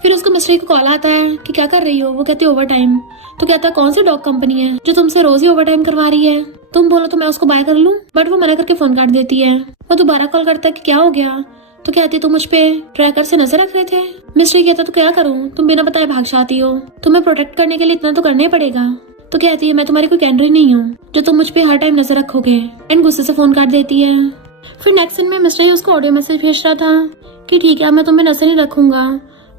फिर उसको मिस्टर को कॉल आता है कि क्या कर रही हो। वो कहती है ओवर टाइम। तो कहता है कौन सी डॉग कंपनी है जो तुमसे रोज ही ओवर टाइम करवा रही है, तुम बोलो तो मैं उसको बाय कर लूं। बट वो मना करके फोन काट देती है। वो दोबारा कॉल करता है कि क्या हो गया। तो कहती है तुम मुझ पे ट्रैकर से नजर रख रहे थे। मिस्टर कहता तो क्या करूं, तुम बिना बताए भाग जाती हो, तुम्हें प्रोटेक्ट करने के लिए इतना तो करना ही पड़ेगा। तो कहती है मैं तुम्हारी कोई कैंडरी नहीं हूँ जो तुम मुझ पे हर टाइम नजर रखोगे एंड गुस्से से फोन काट देती है। फिर नेक्स्ट सीन में मिस्टर उसको ऑडियो मैसेज भेज रहा था कि ठीक है मैं तुम्हें नजर नहीं रखूंगा,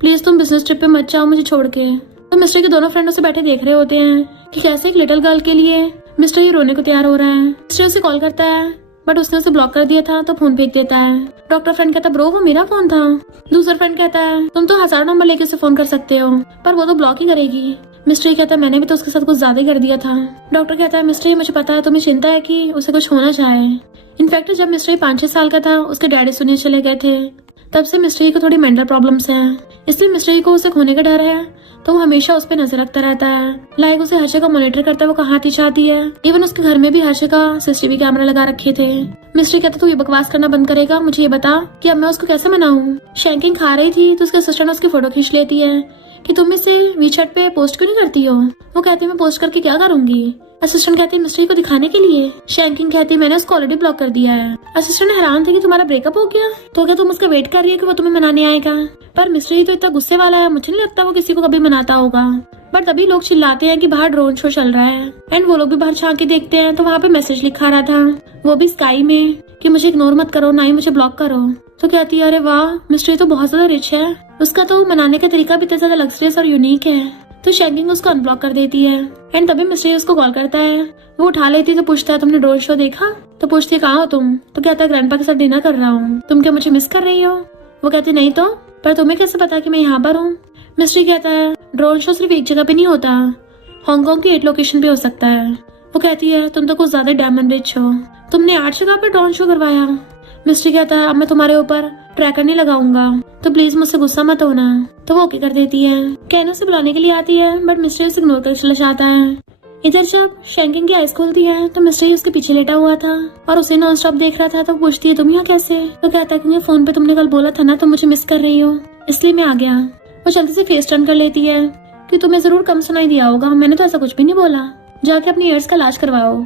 प्लीज तुम बिजनेस ट्रिप पे मत जाओ मुझे छोड़ के। तो मिस्टर के दोनों फ्रेंड उसे बैठे देख रहे होते हैं कि कैसे एक लिटिल गर्ल के लिए मिस्टर ये रोने को तैयार हो रहा है। मिस्टर उसे कॉल करता है बट उसने उसे ब्लॉक कर दिया था तो फोन फेंक देता है। डॉक्टर फ्रेंड कहता ब्रो वो मेरा फोन था। दूसरा फ्रेंड कहता है तुम तो 1000 नंबर लेके उसे फोन कर सकते हो पर वो तो ब्लॉक ही करेगी। मिस्टर कहता है मैंने भी तो उसके साथ कुछ ज्यादा कर दिया था। डॉक्टर कहता है मिस्टर मुझे पता है तुम्हें चिंता है कि उसे कुछ होना चाहे। इनफैक्ट जब मिस्टर 5-6 साल का था उसके डैडी सुने चले गए थे, तब से मिस्टर को थोड़ी मेंटल प्रॉब्लम्स हैं, इसलिए मिस्टर को उसे खोने का डर है तो वो हमेशा उस पर नजर रखता रहता है। लाइक उसे हर जगह मॉनिटर करता है वो कहाँ आती जाती है। इवन उसके घर में भी हर जगह सीसीटीवी कैमरा लगा रखे थे। मिस्टर कहता तू ये बकवास करना बंद करेगा, मुझे ये बता कि अब मैं उसको कैसे मनाऊं। शैंकिंग खा रही थी तो उसके असिस्टेंट उसकी फोटो खींच लेती है कि तुम इसे वीचैट पे पोस्ट क्यों नहीं करती हो। वो कहती है मैं पोस्ट करके क्या करूंगी। असिस्टेंट कहती है मिस्टर को दिखाने के लिए। शैंकिंग कहती है मैंने उसको ऑलरेडी ब्लॉक कर दिया है। असिस्टेंट हैरान थे कि तुम्हारा ब्रेकअप हो गया तो क्या तुम उसका वेट कर रही है कि वो तुम्हें मनाने आएगा। पर मिस्टर तो इतना गुस्से वाला है, मुझे नहीं लगता वो किसी को कभी मनाता होगा। बट तभी लोग चिल्लाते हैं कि बाहर ड्रोन शो चल रहा है एंड वो लोग भी बाहर झांक के देखते हैं तो वहाँ पे मैसेज लिखा रहा था वो भी स्काई में कि मुझे इग्नोर मत करो ना ही मुझे ब्लॉक करो। तो कहती है अरे वाह मिस्टर तो बहुत ज्यादा रिच है, उसका तो मनाने का तरीका भी इतना ज्यादा लग्जरियस और यूनिक है। तो शैंकिंग उसको अनब्लॉक कर देती है एंड तभी मिस्टर उसको कॉल करता है। वो उठा लेती है तो पूछता है तुमने ड्रोन शो देखा। तो पूछती है कहाँ हो तुम। तो कहता है ग्रैंडपा के साथ डिनर कर रहा हूँ, तुम क्या मुझे मिस कर रही हो। वो कहती नहीं तो, पर तुम्हें कैसे पता कि मैं यहाँ पर हूँ। मिस्टर कहता है ड्रोन शो सिर्फ एक जगह पे नहीं होता, हांगकांग की 8 लोकेशन पे हो सकता है। वो कहती है तुम तो कुछ ज्यादा डायमंड रिच हो, तुमने 8 जगह पर ड्रोन शो करवाया। मिस्टर कहता है अब मैं तुम्हारे ऊपर ट्रैकर नहीं लगाऊंगा तो प्लीज मुझसे गुस्सा मत होना। तो वो ओके कर देती है। कैन उसे बुलाने के लिए आती है बट मिस्टर उसे इग्नोर कर चला जाता है। इधर जब शैंकिंग की आइज खुलती है तो मिस्टर उसके पीछे लेटा हुआ था और उसे नॉन स्टॉप देख रहा था। तो पूछती है तुम यहाँ कैसे। तो कहता है क्योंकि फोन पे तुमने कल बोला था ना तुम मुझे मिस कर रही हो, इसलिए मैं आ गया। वो जल्दी से फेस टर्न कर लेती है कि तुम्हें जरूर कम सुनाई दिया होगा, मैंने तो ऐसा कुछ भी नहीं बोला, जाके अपनी ईयर्स का इलाज करवाओ।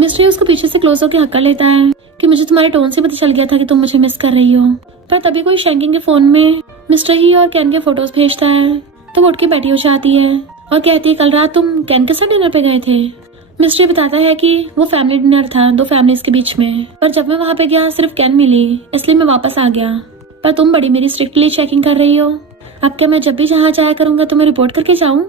मिस्टर उसको पीछे से क्लोज होकर हक कर लेता है कि मुझे तुम्हारे टोन से पता चल गया था कि तुम मुझे मिस कर रही हो। पर तभी कोई शैंकिंग के फोन में मिस्टर ही और कैन के फोटोज भेजता है तो वो उठ के बैठी हो जाती है और कहती है कल रात तुम कैन के साथ डिनर पे गए थे। मिस्टर बताता है कि वो फैमिली डिनर था 2 फैमिलीज के बीच में, पर जब मैं वहाँ पे गया सिर्फ कैन मिली इसलिए मैं वापस आ गया, पर तुम बड़ी मेरी स्ट्रिक्टली चेकिंग कर रही हो। अब क्या मैं जब भी जहाँ जाया करूंगा तो मैं रिपोर्ट करके जाऊँ।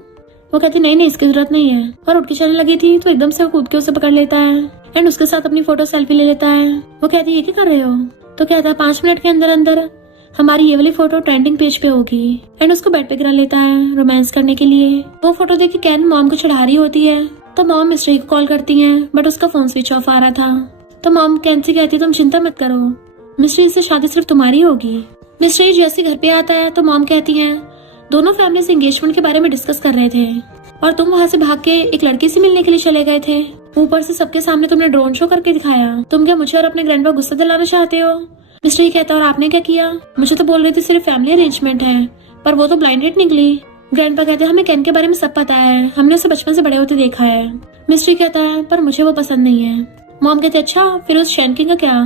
वो कहती नहीं इसकी जरूरत नहीं है। और उठ के चलने लगी थी तो एकदम से वो कूद के उसे पकड़ लेता है एंड उसके साथ अपनी फोटो सेल्फी ले लेता है। वो कहती है ये क्या कर रहे हो। तो कहता है 5 मिनट के अंदर अंदर हमारी ये वाली फोटो ट्रेंडिंग पेज पे होगी एंड उसको बेड पे गिरा लेता है रोमांस करने के लिए। वो फोटो देख के कैन मॉम को चढ़ा रही होती है तो मॉम मिस्टर को कॉल करती है बट उसका फोन स्विच ऑफ आ रहा था। तो मॉम कैन से कहती है तुम चिंता मत करो, मिस्टर से शादी सिर्फ तुम्हारी होगी। मिस्टर जैसे घर पे आता है तो मॉम कहती है दोनों फैमिली एंगेजमेंट के बारे में डिस्कस कर रहे थे और तुम वहाँ से भाग के एक लड़की से मिलने के लिए चले गए थे, ऊपर से सबके सामने तुमने ड्रोन शो करके दिखाया। तुम क्या मुझे और अपने ग्रैंडपा गुस्सा दिलाना चाहते हो। मिस्टर ही कहता और आपने क्या किया। मुझे तो बोल रही थी सिर्फ फैमिली अरेंजमेंट है, पर वो तो ब्लाइंड डेट निकली। ग्रैंडपा कहते हैं हमें कैन के बारे में सब पता है, हमने उसे बचपन से बड़े होते देखा है। मिस्टर कहता है पर मुझे वो पसंद नहीं है। मॉम कहते अच्छा फिर उस शैंकिंग का क्या।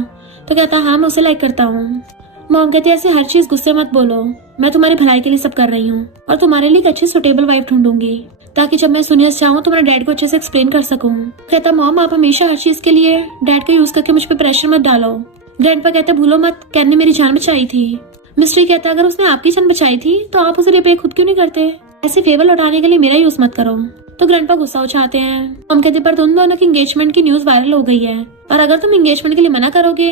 तो कहता हाँ मैं उसे लाइक करता हूँ। मॉम कहती है ऐसे हर चीज गुस्से मत बोलो, मैं तुम्हारी भलाई के लिए सब कर रही हूँ और तुम्हारे लिए एक अच्छी सुटेबल वाइफ ढूंढूंगी ताकि जब मैं सुनिए चाहूँ तो मेरे डैड को अच्छे से एक्सप्लेन कर सकूँ। कहता मॉम आप हमेशा हर चीज के लिए डैड का यूज करके मुझ पे प्रेशर मत डालो। ग्रैंडपा कहता भूलो मत कैन ने मेरी जान बचाई थी। मिस्ट्री कहता अगर उसने आपकी जान बचाई थी तो आप उसे रिपे खुद क्यों नहीं करते, ऐसे फेवर लौटाने के लिए मेरा यूज मत करो। तो ग्रैंडपा गुस्सा उछाते हैं। मॉम कहते पर तुम दोनों की एंगेजमेंट की न्यूज वायरल हो गई है और अगर तुम एंगेजमेंट के लिए मना करोगे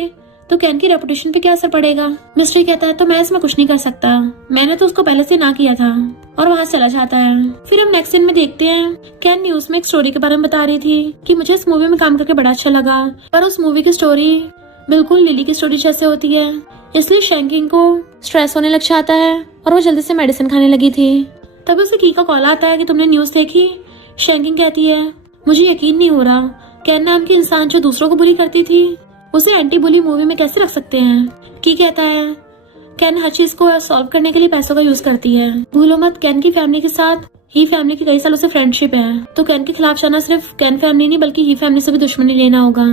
तो कैन की रेपुटेशन पे क्या असर पड़ेगा। मिस्ट्री कहता है तो मैं इसमें कुछ नहीं कर सकता, मैंने तो उसको पहले से ना किया था और वहाँ चला जाता है। फिर हम नेक्स्ट सीन में देखते हैं कैन न्यूज में एक स्टोरी के बारे में बता रही थी कि मुझे इस मूवी में काम करके बड़ा अच्छा लगा, पर उस मूवी की स्टोरी बिल्कुल लिली की स्टोरी जैसे होती है, इसलिए शैंकिंग को स्ट्रेस होने लग जाता है और वो जल्दी से मेडिसिन खाने लगी थी। तभी उसे की का कॉल आता है कि तुमने न्यूज देखी। शैंकिंग कहती है मुझे यकीन नहीं हो रहा, कैन नाम की इंसान जो दूसरों को बुली करती थी उसे एंटी बुली मूवी में कैसे रख सकते हैं। की कहता है कैन हर चीज को सॉल्व करने के लिए पैसों का यूज करती है, भूलो मत कैन की फैमिली के साथ ही फैमिली की कई सालों से फ्रेंडशिप है, तो कैन के खिलाफ जाना सिर्फ कैन फैमिली नहीं बल्कि ही फैमिली से भी दुश्मनी लेना होगा।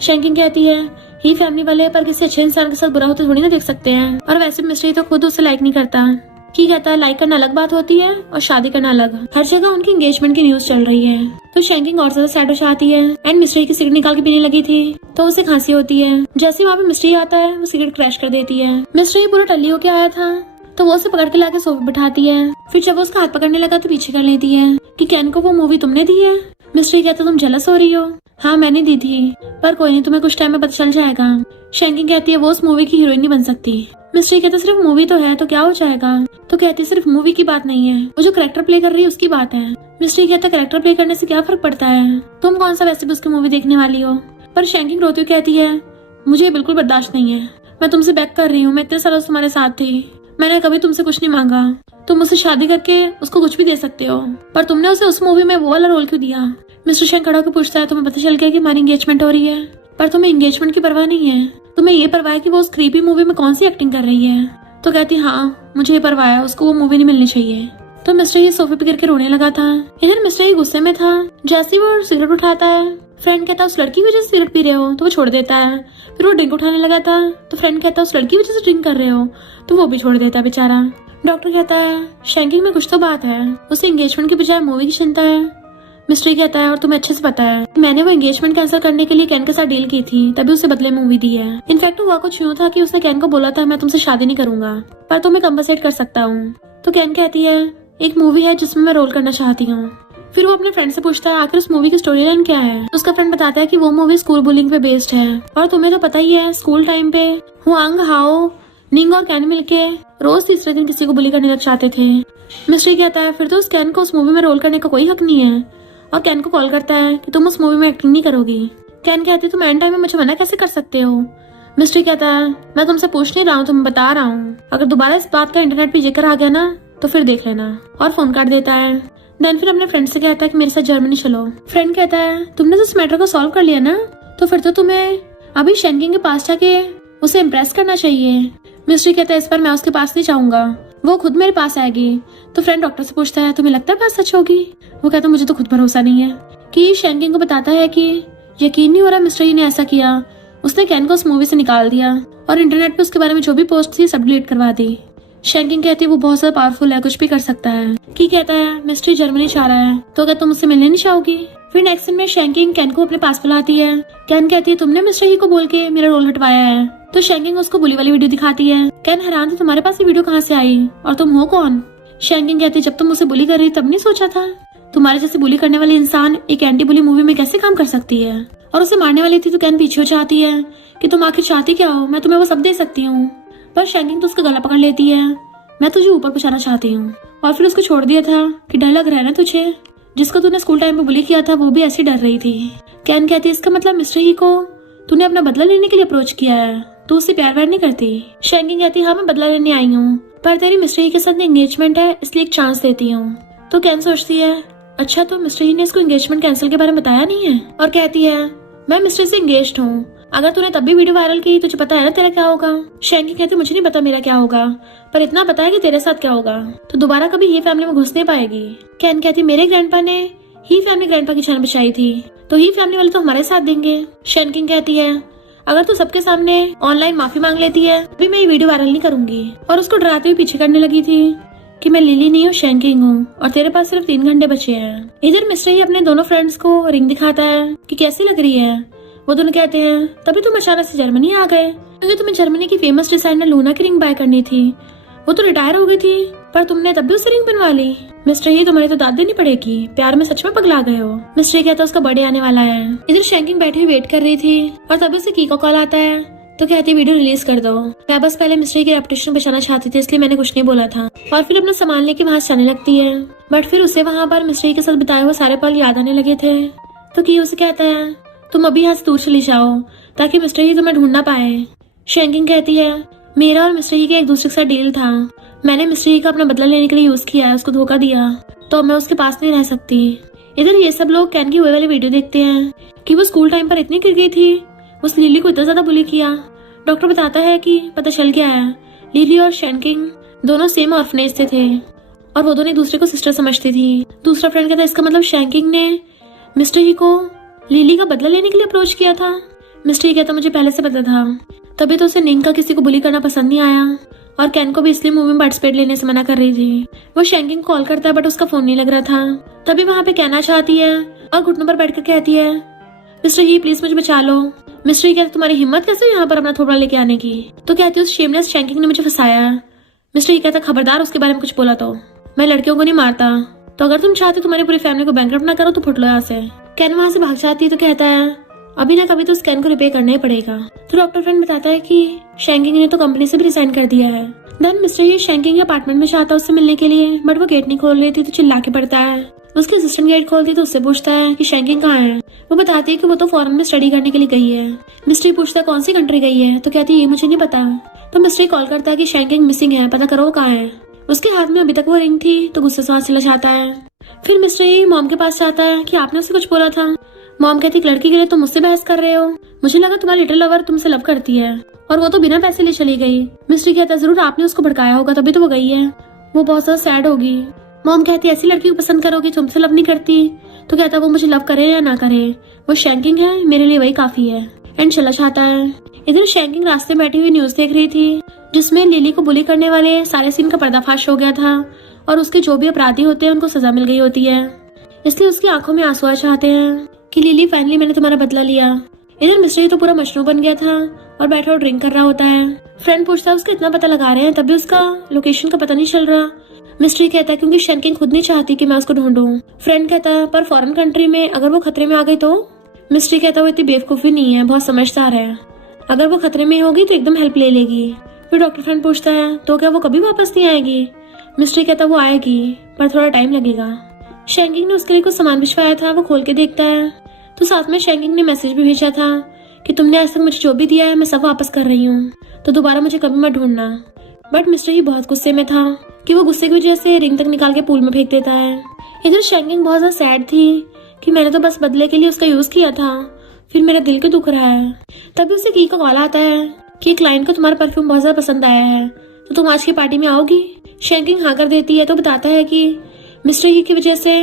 शैंकिंग कहती है ही फैमिली वाले पर किसी अच्छे इंसान के साथ बुरा होते थोड़ी ना देख सकते हैं, और वैसे मिस्ट्री तो खुद उसे लाइक नहीं करता। की कहता है लाइक करना अलग बात होती है और शादी करना अलग। हर जगह उनकी एंगेजमेंट की न्यूज चल रही है तो शैंकिंग और ज्यादा सैड हो जाती है एंड मिस्ट्री की सिगरेट निकाल के पीने लगी थी तो उसे खांसी होती है। जैसे वहाँ पे मिस्ट्री आता है वो सिगरेट क्रैश कर देती है। मिस्ट्री पूरा टल्ली होके आया था तो वो उसे पकड़ के लाके सोफे बिठाती है। फिर जब वो उसका हाथ पकड़ने लगा तो पीछे कर लेती है कि कैन को वो मूवी तुमने दी है। मिस्ट्री कहता तुम जेलस हो रही हो। हाँ मैंने दी थी पर कोई नहीं, तुम्हें कुछ टाइम में पता चल जाएगा। शैंकिंग कहती है वो उस मूवी की हीरोइन नहीं बन सकती। मिस्ट्री कहता सिर्फ मूवी तो है तो क्या हो जाएगा, तो कहती सिर्फ मूवी की बात नहीं है, वो जो कैरेक्टर प्ले कर रही है उसकी बात है। मिस्ट्री कहता कैरेक्टर प्ले करने से क्या फर्क पड़ता है, तुम कौन सा वैसे भी उसकी मूवी देखने वाली हो। पर शैंकिंग रोती हुई कहती है मुझे बिल्कुल बर्दाश्त नहीं है, मैं तुमसे बैक कर रही हूँ, मैं इतने सालों से तुम्हारे साथ थी, मैंने कभी तुमसे कुछ नहीं मांगा, तुम मुझसे शादी करके उसको कुछ भी दे सकते हो, पर तुमने उसे उस मूवी में वो वाला रोल क्यों दिया। मिस्टर शैंक खड़ा होकर पूछता है तुम्हें पता चल गया कि हमारी एंगेजमेंट हो रही है, पर तुम्हें एंगेजमेंट की परवाह नहीं है, तुम्हें ये परवाह है कि वो उस क्रीपी मूवी में कौन सी एक्टिंग कर रही है। तो कहती हाँ मुझे ये परवाह है, उसको वो मूवी नहीं मिलनी चाहिए। तो मिस्टर ये सोफे पे गिर के रोने लगा था। इधर मिस्टर ये गुस्से में था। जैसे ही वो सिगरेट उठाता है फ्रेंड कहता उस लड़की की वजह से सिगरेट पी रहे हो, तो वो छोड़ देता है। फिर वो ड्रिंक उठाने लगा था तो फ्रेंड कहता उस लड़की की वजह से ड्रिंक कर रहे हो, तो वो भी छोड़ देता है बेचारा। डॉक्टर कहता है शैंकिंग में कुछ तो बात है, उसे एंगेजमेंट की बजाय मूवी की चिंता है। मिस्ट्री कहता है और तुम्हें अच्छे से पता है मैंने वो एंगेजमेंट कैंसिल करने के लिए कैन के साथ डील की थी, तभी उसे बदले में मूवी दी है। इनफैक्ट हुआ कुछ यूं था कि उसने कैन को बोला था मैं तुमसे शादी नहीं करूंगा पर तुम्हें कंपनसेट कर सकता हूँ। तो कैन कहती है एक मूवी है जिसमें मैं रोल करना चाहती हूँ। फिर वो अपने फ्रेंड से पूछता है आखिर उस मूवी की स्टोरी लाइन क्या है। उसका फ्रेंड बताता है कि वो मूवी स्कूल बुलिंग पे बेस्ड है, और तुम्हें तो पता ही है स्कूल टाइम पे हुआंग हाओ निंग और कैन मिलके रोज तीसरे दिन किसी को बुली करने लग जाते थे। मिस्ट्री कहता है फिर तो उस कैन को उस मूवी में रोल करने का कोई हक नहीं है, और कैन को कॉल करता है कि तुम उस मूवी में एक्टिंग नहीं करोगी। कैन कहती तुम एंड टाइम में मुझे मना कैसे कर सकते हो। मिस्ट्री कहता है मैं तुमसे पूछ नहीं रहा हूँ, तुम्हें बता रहा हूँ, अगर दोबारा इस बात का इंटरनेट पे जिक्र आ गया ना तो फिर देख लेना, और फोन काट देता है। देन फिर अपने फ्रेंड से कहता है कि मेरे साथ जर्मनी चलो। फ्रेंड कहता है तुमने तो इस मैटर को सॉल्व कर लिया ना, तो फिर तो तुम्हें अभी शैंकिंग के पास जाके उसे इम्प्रेस करना चाहिए। मिस्ट्री कहता है इस बार मैं उसके पास नहीं जाऊंगा, वो खुद मेरे पास आएगी। तो फ्रेंड डॉक्टर से पूछता है तुम्हें लगता है बात सच होगी। वो कहता है मुझे तो खुद भरोसा नहीं है। कि शैंकिंग को बताता है कि यकीन नहीं हो रहा मिस्ट्री ने ऐसा किया, उसने कैन को उस मूवी से निकाल दिया और इंटरनेट पे उसके बारे में जो भी पोस्ट थी सब डिलीट करवा दी। शैंकिंग कहती है वो बहुत ज्यादा पावरफुल है, कुछ भी कर सकता है। की कहता है मिस्ट्री जर्मनी जा रहा है तो क्या तुम उससे मिलने नहीं चाहोगी। फिर नेक्स्ट सीन में शैंकिंग कैन को अपने पास बुलाती है। कैन कहती है तुमने मिस्ट्री को बोल के मेरा रोल हटवाया है। तो शैंकिंग उसको बुली वाली वीडियो दिखाती है। कैन हैरान था तुम्हारे पास ये वीडियो कहाँ से आई और तुम हो कौन। शैंकिंग कहती है जब तुम उसे बुली कर रही तब नहीं सोचा था, तुम्हारे जैसे बुली करने वाले इंसान एक एंटी बुली मूवी में कैसे काम कर सकती है, और उसे मारने वाली थी। तो कैन पीछे हो जाती है कि तुम आखिर चाहती क्या हो, मैं तुम्हें वो सब दे सकती हूँ। पर शैंकिंग तो उसका गला पकड़ लेती है, मैं तुझे ऊपर पहुंचाना चाहती हूँ। और फिर उसको छोड़ दिया था कि डर लग रहा है ना तुझे, जिसको तूने स्कूल टाइम में बुली किया था वो भी ऐसी डर रही थी। कैन कहती है इसका मतलब मिस्टर ही को तूने अपना बदला लेने के लिए अप्रोच किया है, तू उससे प्यार व्यार नहीं करती। शैंकिंग कहती है हाँ मैं बदला लेने आई हूँ, पर तेरी मिस्टर ही के साथ एंगेजमेंट है इसलिए एक चांस देती हूँ। तो कैन सोचती है अच्छा तो मिस्टर ही ने इसको एंगेजमेंट कैंसिल के बारे में बताया नहीं है, और कहती है मैं मिस्टर से एंगेज्ड हूँ, अगर तूने तब भी वीडियो वायरल की तुझे पता है ना तेरा क्या होगा। शैंकिंग कहती मुझे नहीं पता मेरा क्या होगा, पर इतना पता है कि तेरे साथ क्या होगा, तो दोबारा कभी ही फैमिली में घुस नहीं पाएगी। कैन कहती मेरे ग्रैंडपा ने ही फैमिली ग्रैंडपा की जान बचाई थी, तो ही फैमिली वाले तो हमारे साथ देंगे। शैंकिंग कहती है अगर तू सबके सामने ऑनलाइन माफी मांग लेती है अभी मैं ये वीडियो वायरल नहीं करूंगी। और उसको डराते हुए पीछे करने लगी थी कि मैं लिली नहीं हूँ, शैंकिंग हूँ और तेरे पास सिर्फ 3 घंटे बचे हैं। इधर मिस्टर ही अपने दोनों फ्रेंड्स को रिंग दिखाता है कि कैसी लग रही है। वो दोनों कहते हैं तभी तुम अचानक से जर्मनी आ गए, क्योंकि तुम्हें जर्मनी की फेमस डिजाइनर लूना की रिंग बाय करनी थी। वो तो रिटायर हो गई थी पर तुमने तब भी उससे रिंग बनवा ली। मिस्टर ही तुम्हारी तो दाद देनी पड़ेगी, प्यार में सच में पगला गए हो। मिस्टर ही कहता है उसका बर्थडे आने वाला है। इधर शैंकिंग बैठी हुई वेट कर रही थी और तभी उसे की का कॉल आता है तो कहती है वीडियो रिलीज कर दो। मैं बस पहले मिस्टर की रेपुटेशन बचाना चाहती थी इसलिए मैंने कुछ नहीं बोला था। और फिर अपना सामान लेके वहाँ से जाने लगती है। बट फिर उसे वहाँ पर मिस्टर के साथ बिताए हुए सारे पल याद आने लगे थे। तो की उसे कहता है तुम अभी यहाँ से दूर चली जाओ ताकि मिस्टर ही तुम्हें ढूंढ ना पाए। शैंकिंग कहती है मेरा और मिस्टर ही का एक दूसरे के साथ डील था, मैंने मिस्टर ही का अपना बदला लेने के लिए यूज किया है, उसको धोखा दिया, तो मैं उसके पास नहीं रह सकती। इधर ये सब लोग कैन की हुए वाली वीडियो देखते हैं कि वो स्कूल टाइम पर इतनी गिर गई थी, उस लिली को इतना ज्यादा बुली किया। डॉक्टर बताता है कि पता चल गया है लिली और शैंकिंग दोनों सेम ऑर्फनेज से थे और वो दोनों एक दूसरे को सिस्टर समझती थी। दूसरा फ्रेंड कहता है इसका मतलब शैंकिंग ने मिस्टर ही को लिली का बदला लेने के लिए अप्रोच किया था। मिस्टर ही कहता मुझे पहले से पता था, तभी तो उसे निंग का किसी को बुली करना पसंद नहीं आया और कैन को भी इसलिए मूवी में पार्टिसिपेट लेने से मना कर रही थी। वो शैंकिंग कॉल करता है बट उसका फोन नहीं लग रहा था। तभी वहाँ पे कहना चाहती है और घुटनों पर बैठकर कहती है मिस्टर ही प्लीज मुझे बचा लो। मिस्टर ही कहता तुम्हारी हिम्मत कैसे यहाँ पर अपना थोबड़ा लेके आने की। तो कहती है उस शेमलेस शैंकिंग ने मुझे फंसाया। मिस्टर ही कहता खबरदार उसके बारे में कुछ बोला तो मैं लड़कियों को नहीं मारता, तो अगर तुम चाहते तुम्हारी पूरी फैमिली को बैंकरप्ट ना करो तो फुट लो यहाँ से। कैन वहाँ से भाग जाती है तो कहता है अभी ना कभी तो उस कैन को रिपेयर करना ही पड़ेगा। तो डॉक्टर फ्रेंड बताता है कि शैंकिंग ने तो कंपनी से भी रिजाइन कर दिया है। देन मिस्टर ये शैंकिंग के अपार्टमेंट में चाहता है उससे मिलने के लिए बट वो गेट नहीं खोल रही थी तो चिल्ला के पड़ता है। उसके असिस्टेंट गेट खोलती तो उससे पूछता है कि शैंकिंग कहाँ है। वो बताती है कि वो तो फॉरेन में स्टडी करने के लिए गई है। मिस्टर पूछता है कौन सी कंट्री गई है, तो कहती है ये मुझे नहीं पता। तो मिस्टर कॉल करता है कि शैंकिंग मिसिंग है, पता करो वो कहाँ है। उसके हाथ में अभी तक वो रिंग थी तो गुस्से से वहां चला जाता है। फिर मिस्टर ही मॉम के पास जाता है कि आपने उसे कुछ बोला था। मॉम कहती लड़की के लिए तुम मुझसे बहस कर रहे हो, मुझे लगा तुम्हारी लिटिल लवर तुमसे लव करती है और वो तो बिना पैसे ले चली गई। मिस्टर कहता है जरूर आपने उसको भड़काया होगा तभी तो वो गई है, वो बहुत ज्यादा सैड होगी। मॉम कहती है ऐसी लड़की को पसंद करोगी तुमसे लव नहीं करती। तो कहता वो मुझे लव करे या ना करे, वो शैंकिंग है, मेरे लिए वही काफी है। एंड चला जाता है। इधर शैंकिंग रास्ते में बैठी हुई न्यूज देख रही थी जिसमें लिली को बुली करने वाले सारे सीन का पर्दाफाश हो गया था और उसके जो भी अपराधी होते हैं उनको सजा मिल गई होती है। इसलिए उसकी आंखों में आंसू आ जाते हैं कि लिली फाइनली मैंने तुम्हारा बदला लिया। इधर मिस्टर तो पूरा मजनू बन गया था और बैठा और ड्रिंक कर रहा होता है। फ्रेंड पूछता है उसका इतना पता लगा रहे हैं तभी उसका लोकेशन का पता नहीं चल रहा। मिस्टर कहता है क्योंकि शैंकिंग खुद नहीं चाहती कि मैं उसको ढूंढूं। फ्रेंड कहता है पर फॉरेन कंट्री में अगर वो खतरे में आ गई तो। मिस्टर कहता है वो इतनी बेवकूफ भी नहीं है, बहुत समझदार है, अगर वो खतरे में होगी तो एकदम हेल्प ले लेगी। फिर डॉक्टर फ्रेंड पूछता है तो क्या वो कभी वापस नहीं आएगी। मिस्टर कहता है वो आएगी पर थोड़ा टाइम लगेगा। शैंकिंग ने उसके लिए कुछ सामान भिजवाया था, वो खोल के देखता है तो साथ में शैंकिंग ने मैसेज भी भेजा था कि तुमने आज तक मुझे जो भी दिया है मैं सब वापस कर रही हूँ, तो दोबारा मुझे कभी मत ढूंढना। बट मिस्टर ही बहुत गुस्से में था कि वो गुस्से की वजह से रिंग तक निकाल के पूल में फेंक देता है। इधर शैंकिंग बहुत ज्यादा सैड थी कि मैंने तो बस बदले के लिए उसका यूज किया था, फिर मेरा दिल क्यों दुख रहा है। तभी उसे की का कॉल आता है कि क्लाइंट को तुम्हारा परफ्यूम बहुत ज्यादा पसंद आया है, तो तुम आज की पार्टी में आओगी। शैंकिंग हाँ कर देती है तो बताता है कि मिस्टर ही की वजह से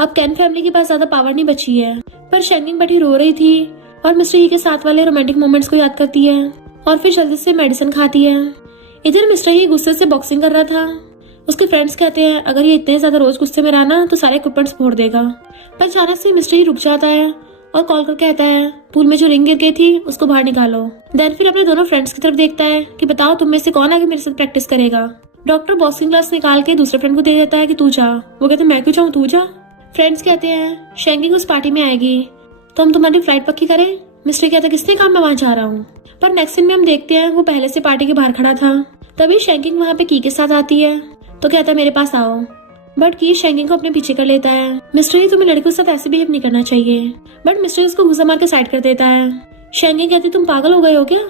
अब कैन फैमिली के पास ज्यादा पावर नहीं बची है। पर शैंकिंग बैठी रो रही थी और मिस्टर ही के साथ वाले रोमांटिक मोमेंट्स को याद करती है और फिर जल्दी से मेडिसिन खाती है। इधर मिस्टर ही गुस्से से बॉक्सिंग कर रहा था। उसके फ्रेंड्स कहते हैं अगर ये इतने ज्यादा रोज गुस्से में रहा ना तो सारे इक्विपमेंट्स फोड़ देगा। पर अचानक से मिस्टर ही रुक जाता है और कॉल कर कहता है पूल में जो रिंग गिर गई थी उसको बाहर निकालो। देन फिर अपने दोनों फ्रेंड्स की तरफ देखता है कि बताओ तुम में से कौन आगे मेरे साथ प्रैक्टिस करेगा। डॉक्टर बॉक्सिंग ग्लास निकाल के दूसरे फ्रेंड को दे देता है कि तू जा। वो कहते मैं क्यों जाऊँ, तू जा। फ्रेंड्स कहते हैं शैंकिंग उस पार्टी में आएगी तो हम तुम्हारी फ्लाइट पक्की करें। मिस्टर कहता है किसने कहा मैं वहां जा रहा हूँ। पर नेक्स्ट सीन में हम देखते हैं वो पहले से पार्टी के बाहर खड़ा था। तभी शैंकिंग वहाँ पे की के साथ आती है तो कहता है मेरे पास आओ। बट की शैंकिंग को अपने पीछे कर लेता है। मिस्टर ही तुम्हें लड़कियों के साथ ऐसे बिहेव नहीं करना चाहिए। बट मिस्टर उसको घुसा मार के साइड कर देता है। शैंकिंग कहती तुम पागल हो गए हो क्या।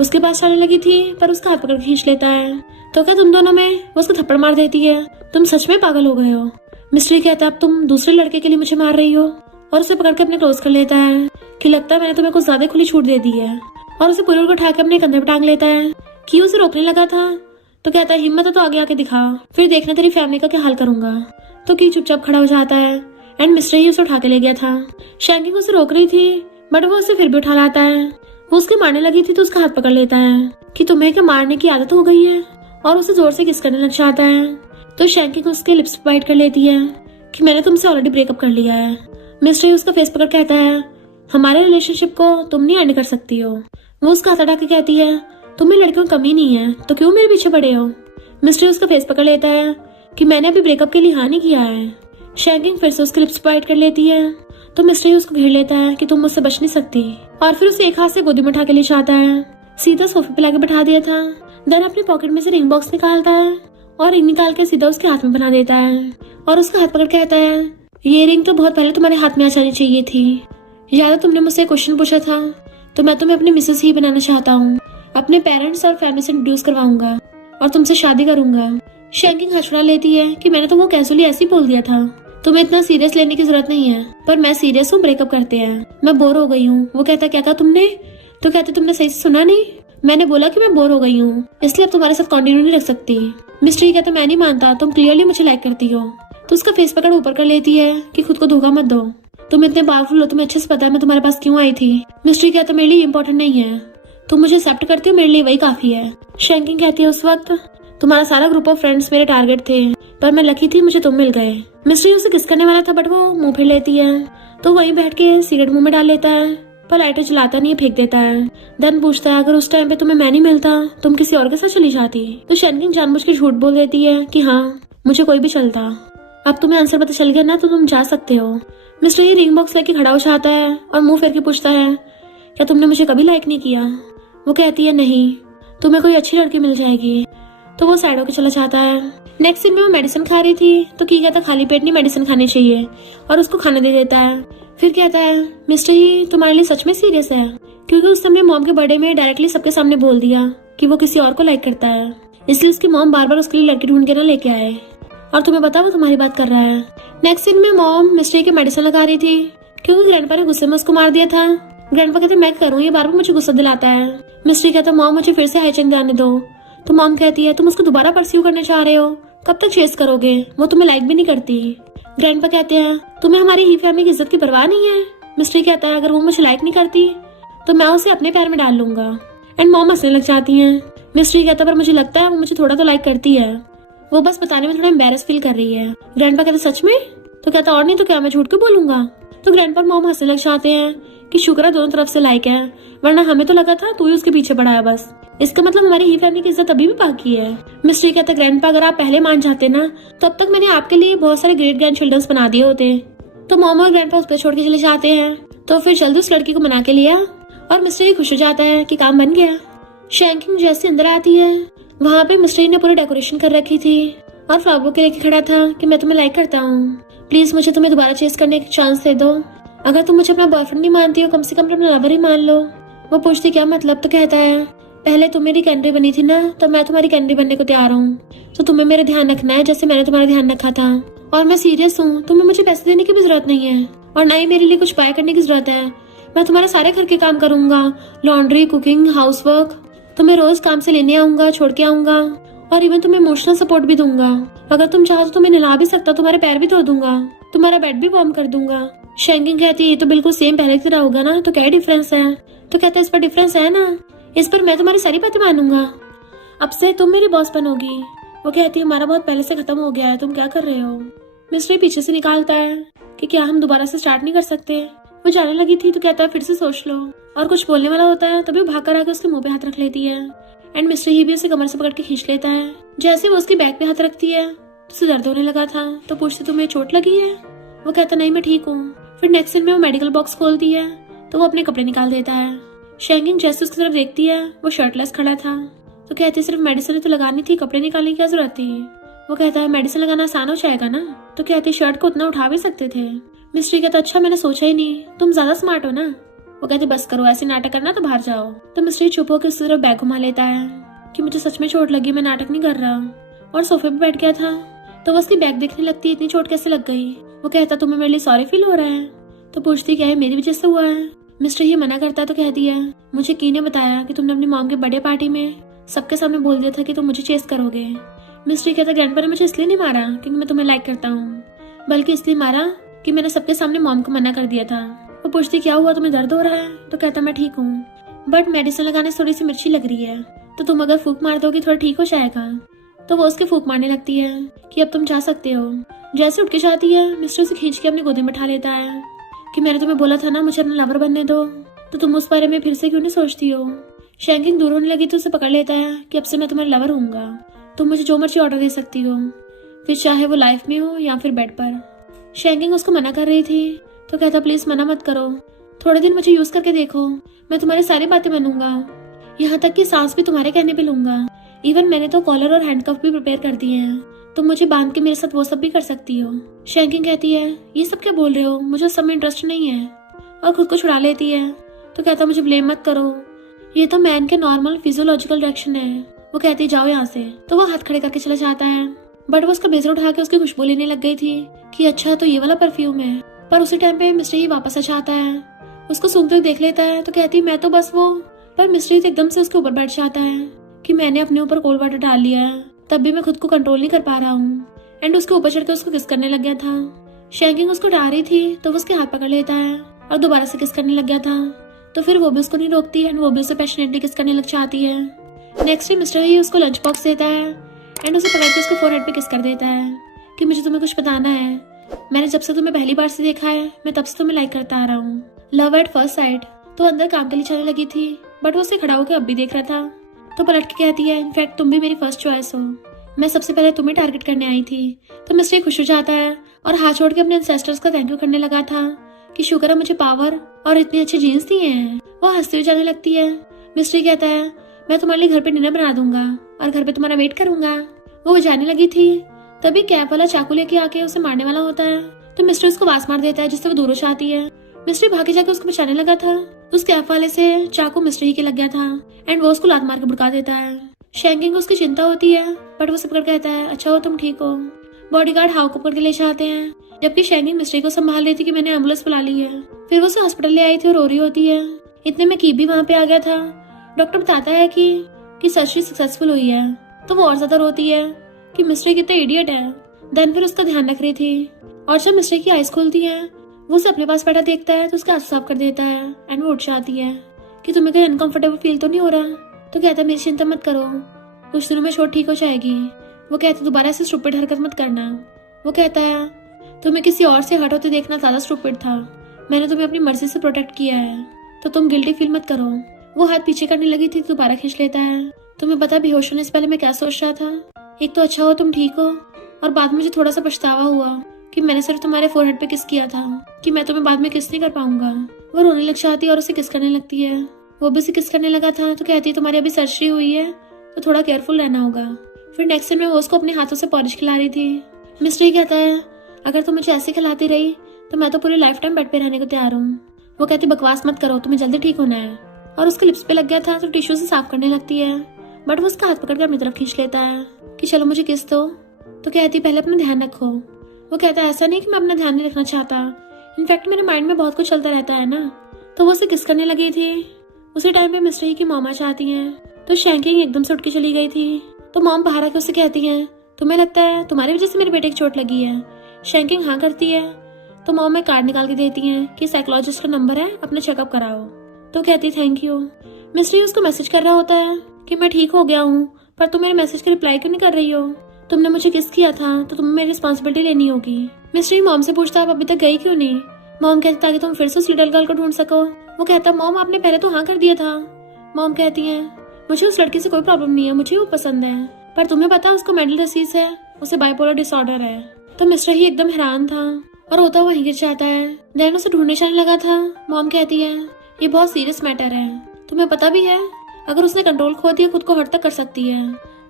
उसके पास चलने लगी थी पर उसका हाथ पकड़ खींच लेता है तो क्या तुम दोनों में वो उसको थप्पड़ मार देती है। तुम सच में पागल हो गए हो। मिस्टर कहता अब तुम दूसरे लड़के के लिए मुझे मार रही हो और उसे पकड़ के अपने क्लोज कर लेता है कि लगता है मैंने तुम्हें कुछ ज्यादा खुली छूट दे दी है और उसे पूरे को उठा के अपने कंधे पर टांग लेता है। कि उसे रोकने लगा था तो कहता है हिम्मत है तो आगे आके दिखा, फिर देखना तेरी फैमिली का क्या हाल करूंगा। तो की चुपचाप खड़ा हो जाता है एंड मिस्टर ही उसे उठा के ले गया था। शैंकिंग उसे रोक रही थी बट वो उसे फिर भी उठा लाता है। वो उसके मारने लगी थी तो उसका हाथ पकड़ लेता है कि तुम्हें क्या मारने की आदत हो गई है, और उसे जोर से किस करने लग जाता है। तो शैंकिंग उसके लिप्स पे बाइट कर लेती है कि मैंने तुमसे ऑलरेडी ब्रेकअप कर लिया है। मिस्टर उसका फेस पकड़ कहता है हमारे रिलेशनशिप को तुम नहीं एंड कर सकती हो। वो उसका हाथ हटा के कहती है तुम्हें लड़कियों की कमी नहीं है तो क्यों मेरे पीछे पड़े हो। मिस्टर उसका फेस पकड़ लेता है कि मैंने अभी ब्रेकअप के लिए हाँ नहीं किया है। शैंकिंग फिर से उसके लिप्स पे बाइट कर लेती है तो मिस्टर उसको घेर लेता है कि तुम मुझसे बच नहीं सकती, और फिर उसे एक हाथ से गोदी में उठा के ले जाता है। सीधा सोफे पे लाके बैठा दिया था। देन अपने पॉकेट में से रिंग बॉक्स निकालता है और रिंग निकाल के सीधा उसके हाथ में बना देता है और उसका हाथ पकड़ कहता है ये रिंग तो बहुत पहले तुम्हारे हाथ में आ जानी चाहिए थी। याद है तुमने मुझसे क्वेश्चन पूछा था, तो मैं तुम्हें अपनी मिसेस ही बनाना चाहता हूँ। अपने पेरेंट्स और फैमिली से इंट्रोड्यूस करवाऊंगा और तुमसे शादी करूंगा। शैंकिंग हंसड़ा लेती है कि मैंने तुमको कैजुअली ऐसे ही बोल दिया था, तुम्हें इतना सीरियस लेने की जरूरत नहीं है, पर मैं सीरियस हूँ, ब्रेकअप करते हैं, मैं बोर हो गई हूँ। वो कहता क्या कहा तुमने? तो कहते तुमने सही से सुना नहीं, मैंने बोला कि मैं बोर हो गई हूँ इसलिए अब तुम्हारे साथ कंटिन्यू नहीं रख सकती। मिस्ट्री कहता मैं नहीं मानता, तुम क्लियरली मुझे लाइक करती हो। तो उसका फेस पकड़ ऊपर कर लेती है कि खुद को धोखा मत दो, तुम इतने पावरफुल हो, तुम्हें अच्छे से पता है मैं तुम्हारे पास क्यों आई थी। मिस्ट्री कहता मेरे लिए इम्पोर्टेंट नहीं है, तुम मुझे एक्सेप्ट करती हो, मेरे लिए वही काफी है। शैंकिंग कहती है उस वक्त तुम्हारा सारा ग्रुप ऑफ फ्रेंड्स मेरे टारगेट थे, पर मैं लकी थी मुझे तुम मिल गए। मिस्ट्री उसे किस करने वाला था बट वो मुंह फिर लेती है तो वहीं बैठ के सिगरेट मुंह में डाल लेता है, पर लाइटर जलाता नहीं है, फेंक देता है। देन पूछता है अगर उस टाइम पे तुम्हें मैं नहीं मिलता तुम किसी और के साथ चली जाती। तो शैंकिंग जानबूझ के झूठ बोल देती है कि हाँ मुझे कोई भी चलता, अब तुम्हें आंसर पता चल गया ना तो तुम जा सकते हो। मिस्टर ये रिंग बॉक्स लेके खड़ा हो जाता है और मुंह फेर के पूछता है क्या तुमने मुझे कभी लाइक नहीं किया? वो कहती है नहीं, तुम्हें कोई अच्छी लड़की मिल जाएगी। तो वो साइड होकर चला जाता है। नेक्स्ट सीन में वो मेडिसिन खा रही थी तो की कहता खाली पेट नहीं मेडिसिन खानी चाहिए और उसको खाना दे देता है। फिर कहता है मिस्टर ही तुम्हारे लिए सच में सीरियस है, क्योंकि उसने अपने मॉम के बर्थडे में डायरेक्टली सबके सामने बोल दिया कि वो किसी और को लाइक करता है, इसलिए उसकी मॉम बार बार उसके लिए लड़की ढूंढ के ना लेके आए और तुम्हें पता वो तुम्हारी बात कर रहा है। नेक्स्ट सीन में मॉम मिस्टर के मेडिसिन लगा रही थी क्योंकि ग्रैंडपा ने गुस्से में उसको मार दिया था। ग्रैंडपा कहते मैं करूँ, ये बार बार मुझे गुस्सा दिलाता है। मिस्टर कहता मॉम मुझे फिर से हाईचेक दिलाने दो। तो मॉम कहती है तुम उसको दोबारा परस्यू करना चाह रहे हो, कब तक चेस करोगे, वो तुम्हें लाइक भी नहीं करती। ग्रैंडपा कहते हैं तुम्हें हमारी ही फैमिली की इज्जत की परवाह नहीं है। मिस्टर कहता है अगर वो मुझे लाइक नहीं करती तो मैं उसे अपने पैर में डाल लूंगा। एंड मॉम हंसने लग जाती है। मिस्टर कहता पर मुझे लगता है वो मुझे थोड़ा तो लाइक करती है, वो बस बताने में थोड़ा एम्बैरस फील कर रही है। ग्रैंडपा कहते सच में? तो कहता और नहीं तो क्या मैं झूठ क्यों बोलूंगा। तो ग्रैंडपा और मॉम हंसने लग जाते हैं कि शुक्र है दोनों तरफ से लाइक है, वरना हमें तो लगा था तू ही उसके पीछे पड़ा है बस, इसका मतलब हमारी ही फैमिली की इज्जत अभी भी बाकी है। मिस्टर कहता ग्रैंडपा अगर आप पहले मान जाते ना तो अब तक मैंने आपके लिए बहुत सारे ग्रेट ग्रैंड चिल्ड्रंस बना दिए होते। तो मॉम और ग्रैंडपा उस पर छोड़ के चले जाते हैं। तो फिर जल्दी उस लड़की को मना के लिया और मिस्टर ही खुश हो जाता है कि काम बन गया। शैंकिंग जैसे अंदर आती है वहाँ पे मिस्टर ने पूरी डेकोरेशन कर रखी थी और फ्लावर के लेके खड़ा था कि मैं तुम्हें लाइक करता हूँ, प्लीज मुझे तुम्हें दोबारा चेस करने की चांस दे दो, अगर तुम मुझे अपना बॉयफ्रेंड नहीं मानती हो कम से कम अपना लवर ही मान लो। वो पूछती क्या मतलब? तो कहता है पहले तुम मेरी कैंडी बनी थी ना तो मैं तुम्हारी कैंडी बनने को तैयार हूँ, तो तुम्हें मेरा ध्यान रखना है जैसे मैंने तुम्हारा ध्यान रखा था, और मैं सीरियस हूँ, तुम्हें मुझे पैसे देने की भी जरूरत नहीं है और ना ही मेरे लिए कुछ बाय करने की जरूरत है। मैं तुम्हारे सारे घर के काम करूंगा, लॉन्ड्री, कुकिंग, हाउस वर्क, तुम्हें रोज काम से लेने आऊंगा, छोड़ के आऊंगा और इवन तुम्हें इमोशनल सपोर्ट भी दूंगा। अगर तुम चाहो तो तुम्हें नहला भी सकता, तुम्हारे पैर भी धो दूंगा, तुम्हारा बेड भी वार्म कर दूंगा। शैंकिंग कहती है ये तो बिल्कुल सेम पहले की तरह होगा ना, तो क्या डिफरेंस है? तो कहता है इस पर डिफरेंस है ना, इस पर मैं तुम्हारी सारी बातें मानूंगा, अब से तुम मेरी बॉस बनोगी। वो कहती है हमारा बहुत पहले से खत्म हो गया है, तुम क्या कर रहे हो? मिस्टर पीछे से निकालता है कि क्या हम दोबारा से स्टार्ट नहीं कर सकते। वो जाने लगी थी तो कहता है फिर से सोच लो, और कुछ बोलने वाला होता है तभी भाग कर आकर उसके मुंह पे हाथ रख लेती है। एंड मिस्टर ही भी उसे कमर से पकड़ के खींच लेता है। जैसे वो उसकी बैक पे हाथ रखती है तो उसे दर्द होने लगा था, तो पूछते तुम्हें चोट लगी है? वो कहता नहीं मैं ठीक हूँ। फिर नेक्स्ट सीन में वो मेडिकल बॉक्स खोलती है तो वो अपने कपड़े निकाल देता है। शैंकिंग जैसे उसकी तरफ देखती है वो शर्टलेस खड़ा था, तो कहते सिर्फ मेडिसिन तो लगानी थी, कपड़े निकालने की क्या जरूरत थी? वो कहता है मेडिसिन लगाना आसान हो जाएगा ना, तो कहते शर्ट को उतना उठा भी सकते थे। मिस्ट्री कहता अच्छा मैंने सोचा ही नहीं, तुम ज्यादा स्मार्ट हो ना। वो कहते बस करो, ऐसे नाटक करना तो बाहर जाओ। तो मिस्ट्री चुप होकर उसकी तरफ बैग घुमा लेता है कि मुझे सच में चोट लगी, मैं नाटक नहीं कर रहा, और सोफे पे बैठ गया था। तो वो उसकी बैग देखने लगती इतनी चोट कैसे लग गई। वो कहता तुम्हें मेरे लिए सॉरी फील हो रहा है? तो पूछती क्या है मेरी वजह से हुआ है? मिस्टर ही मना करता तो कहती है मुझे की ने बताया कि तुमने अपनी मॉम के बर्थडे पार्टी में सबके सामने बोल दिया था कि तुम मुझे चेस करोगे। मिस्टर कहता ग्रैंडपा ने मुझे इसलिए नहीं मारा क्योंकि मैं तुम्हें लाइक करता हूँ, बल्कि इसलिए मारा कि मैंने सबके सामने मॉम को मना कर दिया था। वो पूछती क्या हुआ, तुम्हें दर्द हो रहा है? तो कहता मैं ठीक हूँ। बट मेडिसिन लगाने से थोड़ी सी मिर्ची लग रही है, तो तुम अगर फूक मार दोगी थोड़ा ठीक हो जाएगा। तो वो उसके फूक मारने लगती है कि अब तुम जा सकते हो। जैसे उठ के जाती है, मिस्टर उसे खींच के अपनी गोदी में उठा लेता है कि मैंने तुम्हें बोला था ना मुझे अपना लवर बनने दो, तो तुम उस बारे में फिर से क्यों नहीं सोचती हो। शैंकिंग दूर होने लगी तो उसे पकड़ लेता है कि अब से मैं तुम्हारा लवर हूँगा, तुम मुझे जो मर्जी ऑर्डर दे सकती हो, फिर चाहे वो लाइफ में हो या फिर बेड पर। शैंकिंग उसको मना कर रही थी तो कहता प्लीज मना मत करो, थोड़े दिन मुझे यूज करके देखो, मैं तुम्हारी सारी बातें मानूंगा, यहाँ तक कि सांस भी तुम्हारे कहने पे लूंगा। इवन मैंने तो कॉलर और हैंडकफ भी प्रिपेयर कर दिए हैं, तुम मुझे बांध के मेरे साथ वो सब भी कर सकती हो। शैंकिंग कहती है ये सब क्या बोल रहे हो, मुझे उस सब में इंटरेस्ट नहीं है, और खुद को छुड़ा लेती है। तो कहता मुझे ब्लेम मत करो, ये तो मैन के नॉर्मल फिजियोलॉजिकल रिएक्शन है। वो कहती जाओ यहाँ से, तो वो हाथ खड़े करके चला जाता है। बट वो उसका ब्लेजर उठा के उसकी खुशबू लेने लग गई थी कि अच्छा तो ये वाला परफ्यूम है। पर उसी टाइम पे मिस्ट्री वापस आ जाता है, उसको सूंघते हुए देख लेता है तो कहती मैं तो बस वो। पर मिस्ट्री एकदम से उसके ऊपर बैठ जाता है कि मैंने अपने ऊपर कोल्ड वाटर डाल लिया है, तब भी मैं खुद को कंट्रोल नहीं कर पा रहा हूँ, एंड उसके ऊपर चढ़ के उसको किस करने लग गया था। शैंकिंग उसको डरा रही थी तो वो उसके हाथ पकड़ लेता है और दोबारा से किस करने लग गया था। तो फिर वो भी उसको नहीं रोकती एंड वो भी उसे पैशनेटली किस करने लग जाती है। नेक्स्ट डे मिस्टर ही उसको लंच बॉक्स देता है एंड उसे पकड़ के उसको फोरहेड पे किस कर देता है कि मुझे तुम्हें कुछ बताना है, मैंने जब से तुम्हें पहली बार से देखा है मैं तब से तुम्हें लाइक करता आ रहा हूँ। Love at first sight. तो अंदर काम के लिए चलने लगी थी बट वो उसे खड़ा होकर अब भी देख रहा था। तो पलट के कहती है इनफैक्ट तुम भी मेरी फर्स्ट चॉइस हो, मैं सबसे पहले तुम्हें टारगेट करने आई थी। तो मिस्टर खुश हो जाता है और हाथ छोड़ के अपने एंसेस्टर्स का थैंक यू करने लगा था कि शुक्र है मुझे पावर और इतने अच्छे जीन्स दिए हैं। वो हंसते हुए जाने लगती है। मिस्ट्री कहता है मैं तुम्हारे लिए घर पे डिनर बना दूंगा और घर पे तुम्हारा वेट करूंगा। वो जाने लगी थी तभी कैप वाला चाकू लेके आके उसे मारने वाला होता है। तो मिस्टर उसको वास मार देता है जिससे वो दूर हो जाती है। मिस्ट्री भागे जाके उसको बचाने लगा था तो उस कैप वाले से चाकू मिस्ट्री ही के लग गया था एंड वो उसको लात मार के भड़का देता है। शैंकिंग को उसकी चिंता होती है बट वो सबकर कहता है अच्छा हो तुम ठीक हो। बॉडीगार्ड हाउ को पकड़ के ले जाते हैं जबकि शैंकिंग मिस्ट्री को संभाल रही थी कि मैंने एम्बुलेंस बुला ली है। फिर वो उसे हॉस्पिटल ले आई थी और रो रही होती है। इतने में की भी वहाँ पे आ गया था। डॉक्टर बताता है कि सर्जरी सक्सेसफुल हुई है। तो वो और ज्यादा रोती है कि मिस्ट्री कितना इडियट है। देन फिर उसका ध्यान रख रही थी और जब मिस्ट्री की आइज खुलती है वो उसे अपने पास बैठा देखता है तो उसका आंसू साफ कर देता है एंड वो उठ जाती है कि तुम्हें कोई अनकंफर्टेबल फील तो नहीं हो रहा। तो कहता है मेरी चिंता मत करो, कुछ दिनों में चोट ठीक हो जाएगी। वो कहता है दोबारा से स्टूपिड हरकत मत करना। वो कहता है तुम्हें किसी और से हट होते देखना ज्यादा स्टूपिड था, मैंने तुम्हें अपनी मर्जी से प्रोटेक्ट किया है तो तुम गिल्टी फील मत करो। वो हाथ पीछे करने लगी थी तो दोबारा खींच लेता है। तुम्हें पता बेहोश होने से पहले मैं क्या सोच रहा था, एक तो अच्छा हो तुम ठीक हो और बाद में मुझे थोड़ा सा पछतावा हुआ कि मैंने सिर्फ तुम्हारे फोरहेड पे किस किया था कि मैं तुम्हें बाद में किस नहीं कर पाऊंगा। वो रोने लग जाती है और उसे किस करने लगती है। वो भी उसे किस करने लगा था तो कहती है तुम्हारी अभी सर्जरी हुई है तो थोड़ा केयरफुल रहना होगा। फिर नेक्स्ट सीन में वो उसको अपने हाथों से पॉलिश खिला रही थी। मिस्ट्री कहता है अगर तुम मुझे ऐसे खिलाती रही तो मैं तो पूरी लाइफ टाइम बेड पे रहने को तैयार हूँ। वो कहती बकवास मत करो, तुम्हें जल्दी ठीक होना है। और उसके लिप्स पे लग गया था तो टिश्यू से साफ करने लगती है बट वो उसका हाथ पकड़कर अपनी तरफ खींच लेता है कि चलो मुझे किस दो। तो कहती पहले अपना ध्यान रखो। वो कहता है ऐसा नहीं कि मैं अपना ध्यान नहीं रखना चाहता, इनफैक्ट मेरे माइंड में बहुत कुछ चलता रहता है ना। तो वो उसे किस करने लगी थी। उसी टाइम पे मिस्ट्री की मॉम आ जाती हैं तो शैंकिंग एकदम से उठ के चली गई थी। तो मॉम बाहर आके उसे कहती है तुम्हें लगता है तुम्हारी वजह से मेरे बेटे की चोट लगी है। शैंकिंग हाँ करती है तो मॉम एक कार्ड निकाल के देती है कि साइकोलॉजिस्ट का नंबर है, अपना चेकअप कराओ। तो कहती थैंक यू। मिस्ट्री उसको मैसेज कर रहा होता है कि मैं ठीक हो गया हूँ पर तुम मेरे मैसेज का रिप्लाई क्यों नहीं कर रही हो, तुमने मुझे किस किया था तो तुम्हें मेरी रिस्पॉन्सिबिलिटी लेनी होगी। मिस्ट्री मॉम से पूछता आप अभी तक गई क्यों नहीं। मॉम कहती ताकि तुम फिर से उस लिटिल गर्ल को ढूंढ सको। वो कहता मॉम आपने पहले तो हाँ कर दिया था। मॉम कहती है मुझे उस लड़की से कोई प्रॉब्लम नहीं है, मुझे वो पसंद है, पर तुम्हें पता है उसको मेंटल डिसीज है, उसे बाइपोलर डिसऑर्डर है। तो मिस्टर ही एकदम हैरान था और होता हुआ वहीं गिर जाता है। देन उसे ढूंढने जाने लगा था। मॉम कहती है ये बहुत सीरियस मैटर है, तुम्हें पता भी है अगर उसने कंट्रोल खो दिया खुद को हर्ट तक कर सकती है,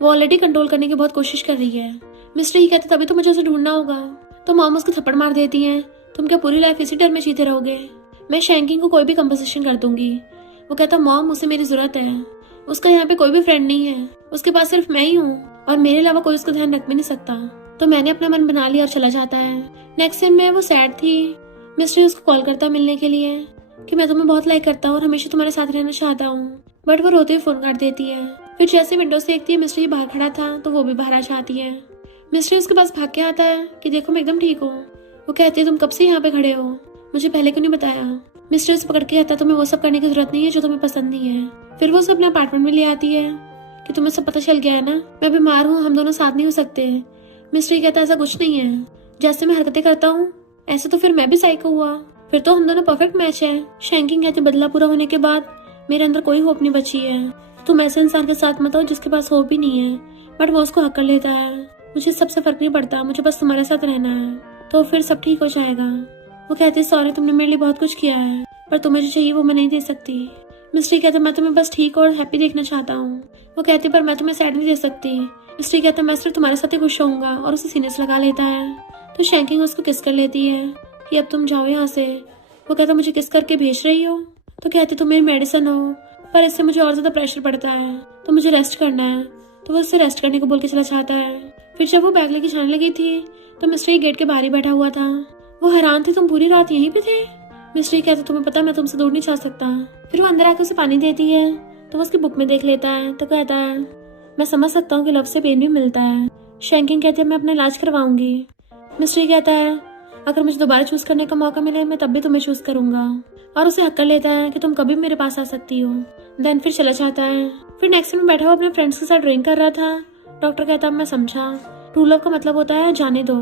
वो ऑलरेडी कंट्रोल करने की बहुत कोशिश कर रही है। मिस्टर ही कहते तभी तो मुझे उसे ढूंढना होगा। तो मॉम उसको थप्पड़ मार देती है तुम क्या पूरी लाइफ इसी डर में जीते रहोगे, मैं शैंकिंग को कोई भी कंपनसेशन कर दूंगी। वो कहता मॉम उसे मेरी जरूरत है, उसका यहाँ पे कोई भी फ्रेंड नहीं है, उसके पास सिर्फ मैं ही हूँ और मेरे अलावा कोई उसका ध्यान रख भी नहीं सकता। तो मैंने अपना मन बना लिया और चला जाता है। नेक्स्ट सीन में वो सैड थी। मिस्टर उसको कॉल करता है मिलने के लिए कि मैं तुम्हें बहुत लाइक करता हूँ और हमेशा तुम्हारे साथ रहना चाहता हूँ, बट वो रोते हुए फोन काट देती है। फिर जैसे विंडो से देखती है मिस्टर बाहर खड़ा था तो वो भी बाहर आ जाती है। मिस्टर उसके पास भाग के आता है कि देखो मैं एकदम ठीक हूँ। वो कहती है तुम कब से यहाँ पे खड़े हो, मुझे पहले क्यों नहीं बताया। मिस्टर उसे पकड़ के कहता है तुम्हें वो सब करने की जरूरत नहीं है जो तुम्हें पसंद नहीं है। फिर वो उसे अपने अपार्टमेंट में ले आती है कि तुम्हें सब पता चल गया है ना, मैं बीमार हूँ, हम दोनों साथ नहीं हो सकते। मिस्टर कहता है ऐसा कुछ नहीं है, जैसे मैं हरकतें करता हूँ ऐसे तो फिर मैं भी साइको हुआ, फिर तो हम दोनों परफेक्ट मैच है। शैंकिंग कहते बदला पूरा होने के बाद मेरे अंदर कोई होप नहीं बची है, तुम ऐसे इंसान के साथ मत हो जिसके पास होप ही नहीं है। बट वो उसको हक कर लेता है, मुझे सबसे फर्क नहीं पड़ता, मुझे बस तुम्हारे साथ रहना है तो फिर सब ठीक हो जाएगा। वो कहती सॉरी तुमने मेरे लिए बहुत कुछ किया है पर तुम्हें जो चाहिए वो मैं नहीं दे सकती। मिस्ट्री कहते मैं तुम्हें बस ठीक और हैप्पी देखना चाहता हूँ। वो कहती पर मैं तुम्हें सैड नहीं दे सकती। मिस्ट्री कहता मैं सिर्फ तुम्हारे साथ ही खुश होऊंगा और उसे सीने से लगा लेता है। तो शैंकिंग उसको किस कर लेती है कि अब तुम जाओ यहाँ से। वो कहता मुझे किस करके भेज रही हो। तो कहती तुम मेरी मेडिसिन हो पर इससे मुझे और ज्यादा प्रेशर पड़ता है तो मुझे रेस्ट करना है। तो वो उससे रेस्ट करने को बोल के चला जाता है। फिर जब वो बैग लेके जाने लगी थी तो मिस्ट्री गेट के बाहर ही बैठा हुआ था। वो हैरान थे तुम पूरी रात यहीं पे थे। मिस्ट्री कहता तुम्हें पता मैं तुमसे दूर नहीं जा सकता। फिर वो अंदर आकर उसे पानी देती है तो वो उसकी बुक में देख लेता है तो कहता है मैं समझ सकता हूँ कि लव से पेन भी मिलता है। शैंकिंग कहती है मैं अपना इलाज करवाऊंगी। मिस्ट्री कहता है अगर मुझे दोबारा चूज करने का मौका मिले मैं तब भी तुम्हें चूज करूंगा और उसे हक कर लेता है कि तुम कभी मेरे पास आ सकती हो। देन फिर चला जाता है। फिर नेक्स्ट में बैठा हुआ अपने फ्रेंड्स के साथ ड्रिंक कर रहा था। डॉक्टर कहता मैं समझा ट्रू लव का मतलब होता है जाने दो,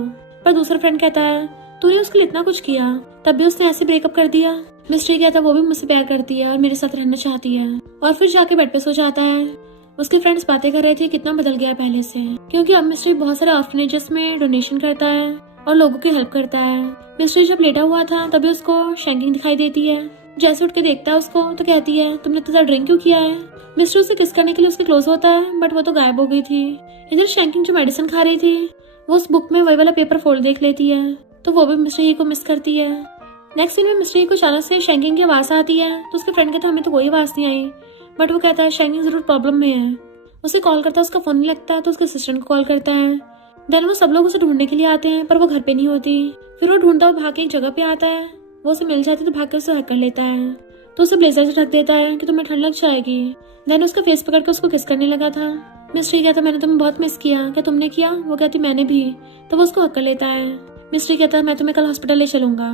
पर दूसरा फ्रेंड कहता है तूने उसके लिए इतना कुछ किया तब भी उसने ऐसे ब्रेकअप कर दिया। मिस्ट्री कहता वो भी मुझसे प्यार करती है और मेरे साथ रहना चाहती है और फिर जाके बेड पे सो जाता है। उसके फ्रेंड्स बातें कर रहे थे कितना बदल गया पहले से, क्योंकि अब मिस्ट्री बहुत सारे ऑर्फनेजेस में डोनेशन करता है और लोगों की हेल्प करता है। मिस्ट्री जब लेटा हुआ था तभी उसको शैंकिंग दिखाई देती है। जैसे उठ के देखता है उसको तो कहती है तुमने इतना ड्रिंक क्यों किया है। मिस्ट्री उसे किस करने के लिए उसके क्लोज होता है बट वो तो गायब हो गई थी। इधर शैंकिंग जो मेडिसिन खा रही थी वो उस बुक में वही वाला पेपर फोल्ड देख लेती है तो वो भी मिस्ट्री को मिस करती है। नेक्स्ट सीन में मिस्ट्री को अचानक से शैंकिंग की आवाज आती है तो उसके फ्रेंड कहता है हमें तो कोई आवाज नहीं आई, बट वो कहता है शैंकिंग जरूर प्रॉब्लम में है। उसे कॉल करता है, उसका फोन नहीं लगता तो उसके असिस्टेंट को कॉल करता है। देन वो सब लोग उसे ढूंढने के लिए आते हैं पर वो घर पे नहीं होती। फिर वो ढूंढता हुआ भाग के एक जगह पे आता है, वो उसे मिल जाती तो भाग कर उसे हक कर लेता है तो उसे ब्लेजर से ढक देता है कि तुम्हें ठंड लग जाएगी। देन उसका फेस पकड़ के उसको किस करने लगा था। मिस्ट्री कहता मैंने तुम्हें बहुत मिस किया, क्या तुमने किया। वो कहती मैंने भी, तो वो उसको हक कर लेता है। मिस्ट्री कहता मैं तुम्हें कल हॉस्पिटल ले चलूंगा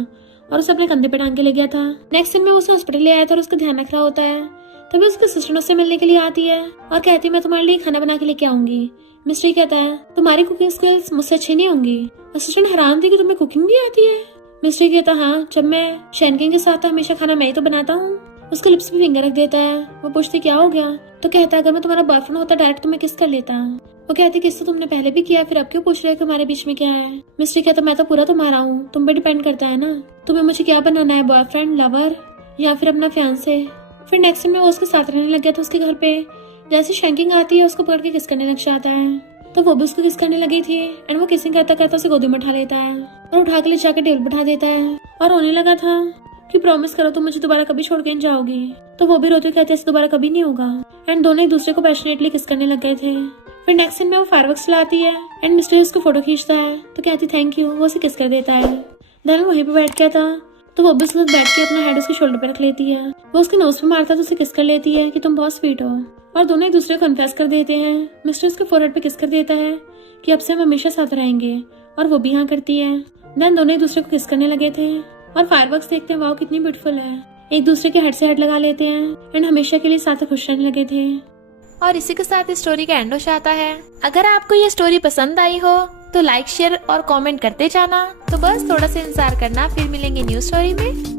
और उसे अपने कंधे पे टांग के ले गया था। नेक्स्ट दिन में उसे हॉस्पिटल ले आया था और उसका ध्यान रख रहा होता है। तभी उसकी असिस्टेंट उससे मिलने के लिए आती है और कहती है मैं तुम्हारे लिए खाना बना के लेके आऊंगी। मिस्ट्री कहता है तुम्हारी कुकिंग स्किल्स मुझसे अच्छी नहीं होंगी। असिस्टेंट हैरान थी कि तुम्हें कुकिंग भी आती है। मिस्ट्री कहता हाँ, जब मैं शैंकिंग के साथ था हमेशा खाना मैं ही तो बनाता हूँ। उसके लिप्स पे फिंगर रख देता है। वो पूछती क्या हो गया, तो कहता है अगर मैं तुम्हारा बॉयफ्रेंड होता डायरेक्ट तुम्हें किस कर लेता। वो कहती किस तो तुमने पहले भी किया, फिर अब क्यों पूछ रहे हो कि हमारे बीच में क्या है। मिस्ट्री कहता मैं तो पूरा तुम्हारा हूँ, तुम पे डिपेंड करता है ना तुम्हें मुझे क्या बनाना है, बॉयफ्रेंड, लवर या फिर अपना फियांसे। फिर नेक्स्ट में वो उसके साथ रहने लग गया था उसके घर पे। जैसे शैंकिंग आती है उसको पकड़ के किस करने लग जाता है तो वो भी उसको किस करने लगी थी एंड वो किसिंग करता करता उसे गोदी में उठा लेता है और उठा के ले जाकर टेबल बैठा देता है और रोने लगा था कि प्रॉमिस करो तुम मुझे दोबारा कभी छोड़ के नहीं जाओगी। तो वो भी रोते कहते ऐसे दोबारा कभी नहीं होगा एंड दोनों एक दूसरे को पैशनेटली किस करने लग गए थे। फिर नेक्स्ट सीन में वो फायरवर्क्स चलाती है एंड मिस्टर उसको फोटो खींचता है तो कहती थैंक यू, वो उसे किस कर देता है। देन वहीं पे बैठ गया था तो वो भी उसके साथ बैठ के अपना हेड उसके शोल्डर पे रख लेती है। वो उसके नोज पे मारता है तो उसे किस कर लेती है कि तुम बहुत स्वीट हो और दोनों एक दूसरे को कन्फेस कर देते हैं। मिस्टर उसके फोरहेड पे किस कर देता है कि अब से हम हमेशा साथ रहेंगे और वो भी हाँ करती है। देन दोनों एक दूसरे को किस करने लगे थे और फायरवर्क्स देखते हैं, वाओ कितनी ब्यूटीफुल है। एक दूसरे के हेड से हेड लगा लेते हैं एंड हमेशा के लिए साथ खुश रहने लगे थे। और इसी के साथ इस स्टोरी का एंड हो जाता है। अगर आपको ये स्टोरी पसंद आई हो तो लाइक, शेयर और कमेंट करते जाना। तो बस थोड़ा सा इंतजार करना, फिर मिलेंगे न्यू स्टोरी में।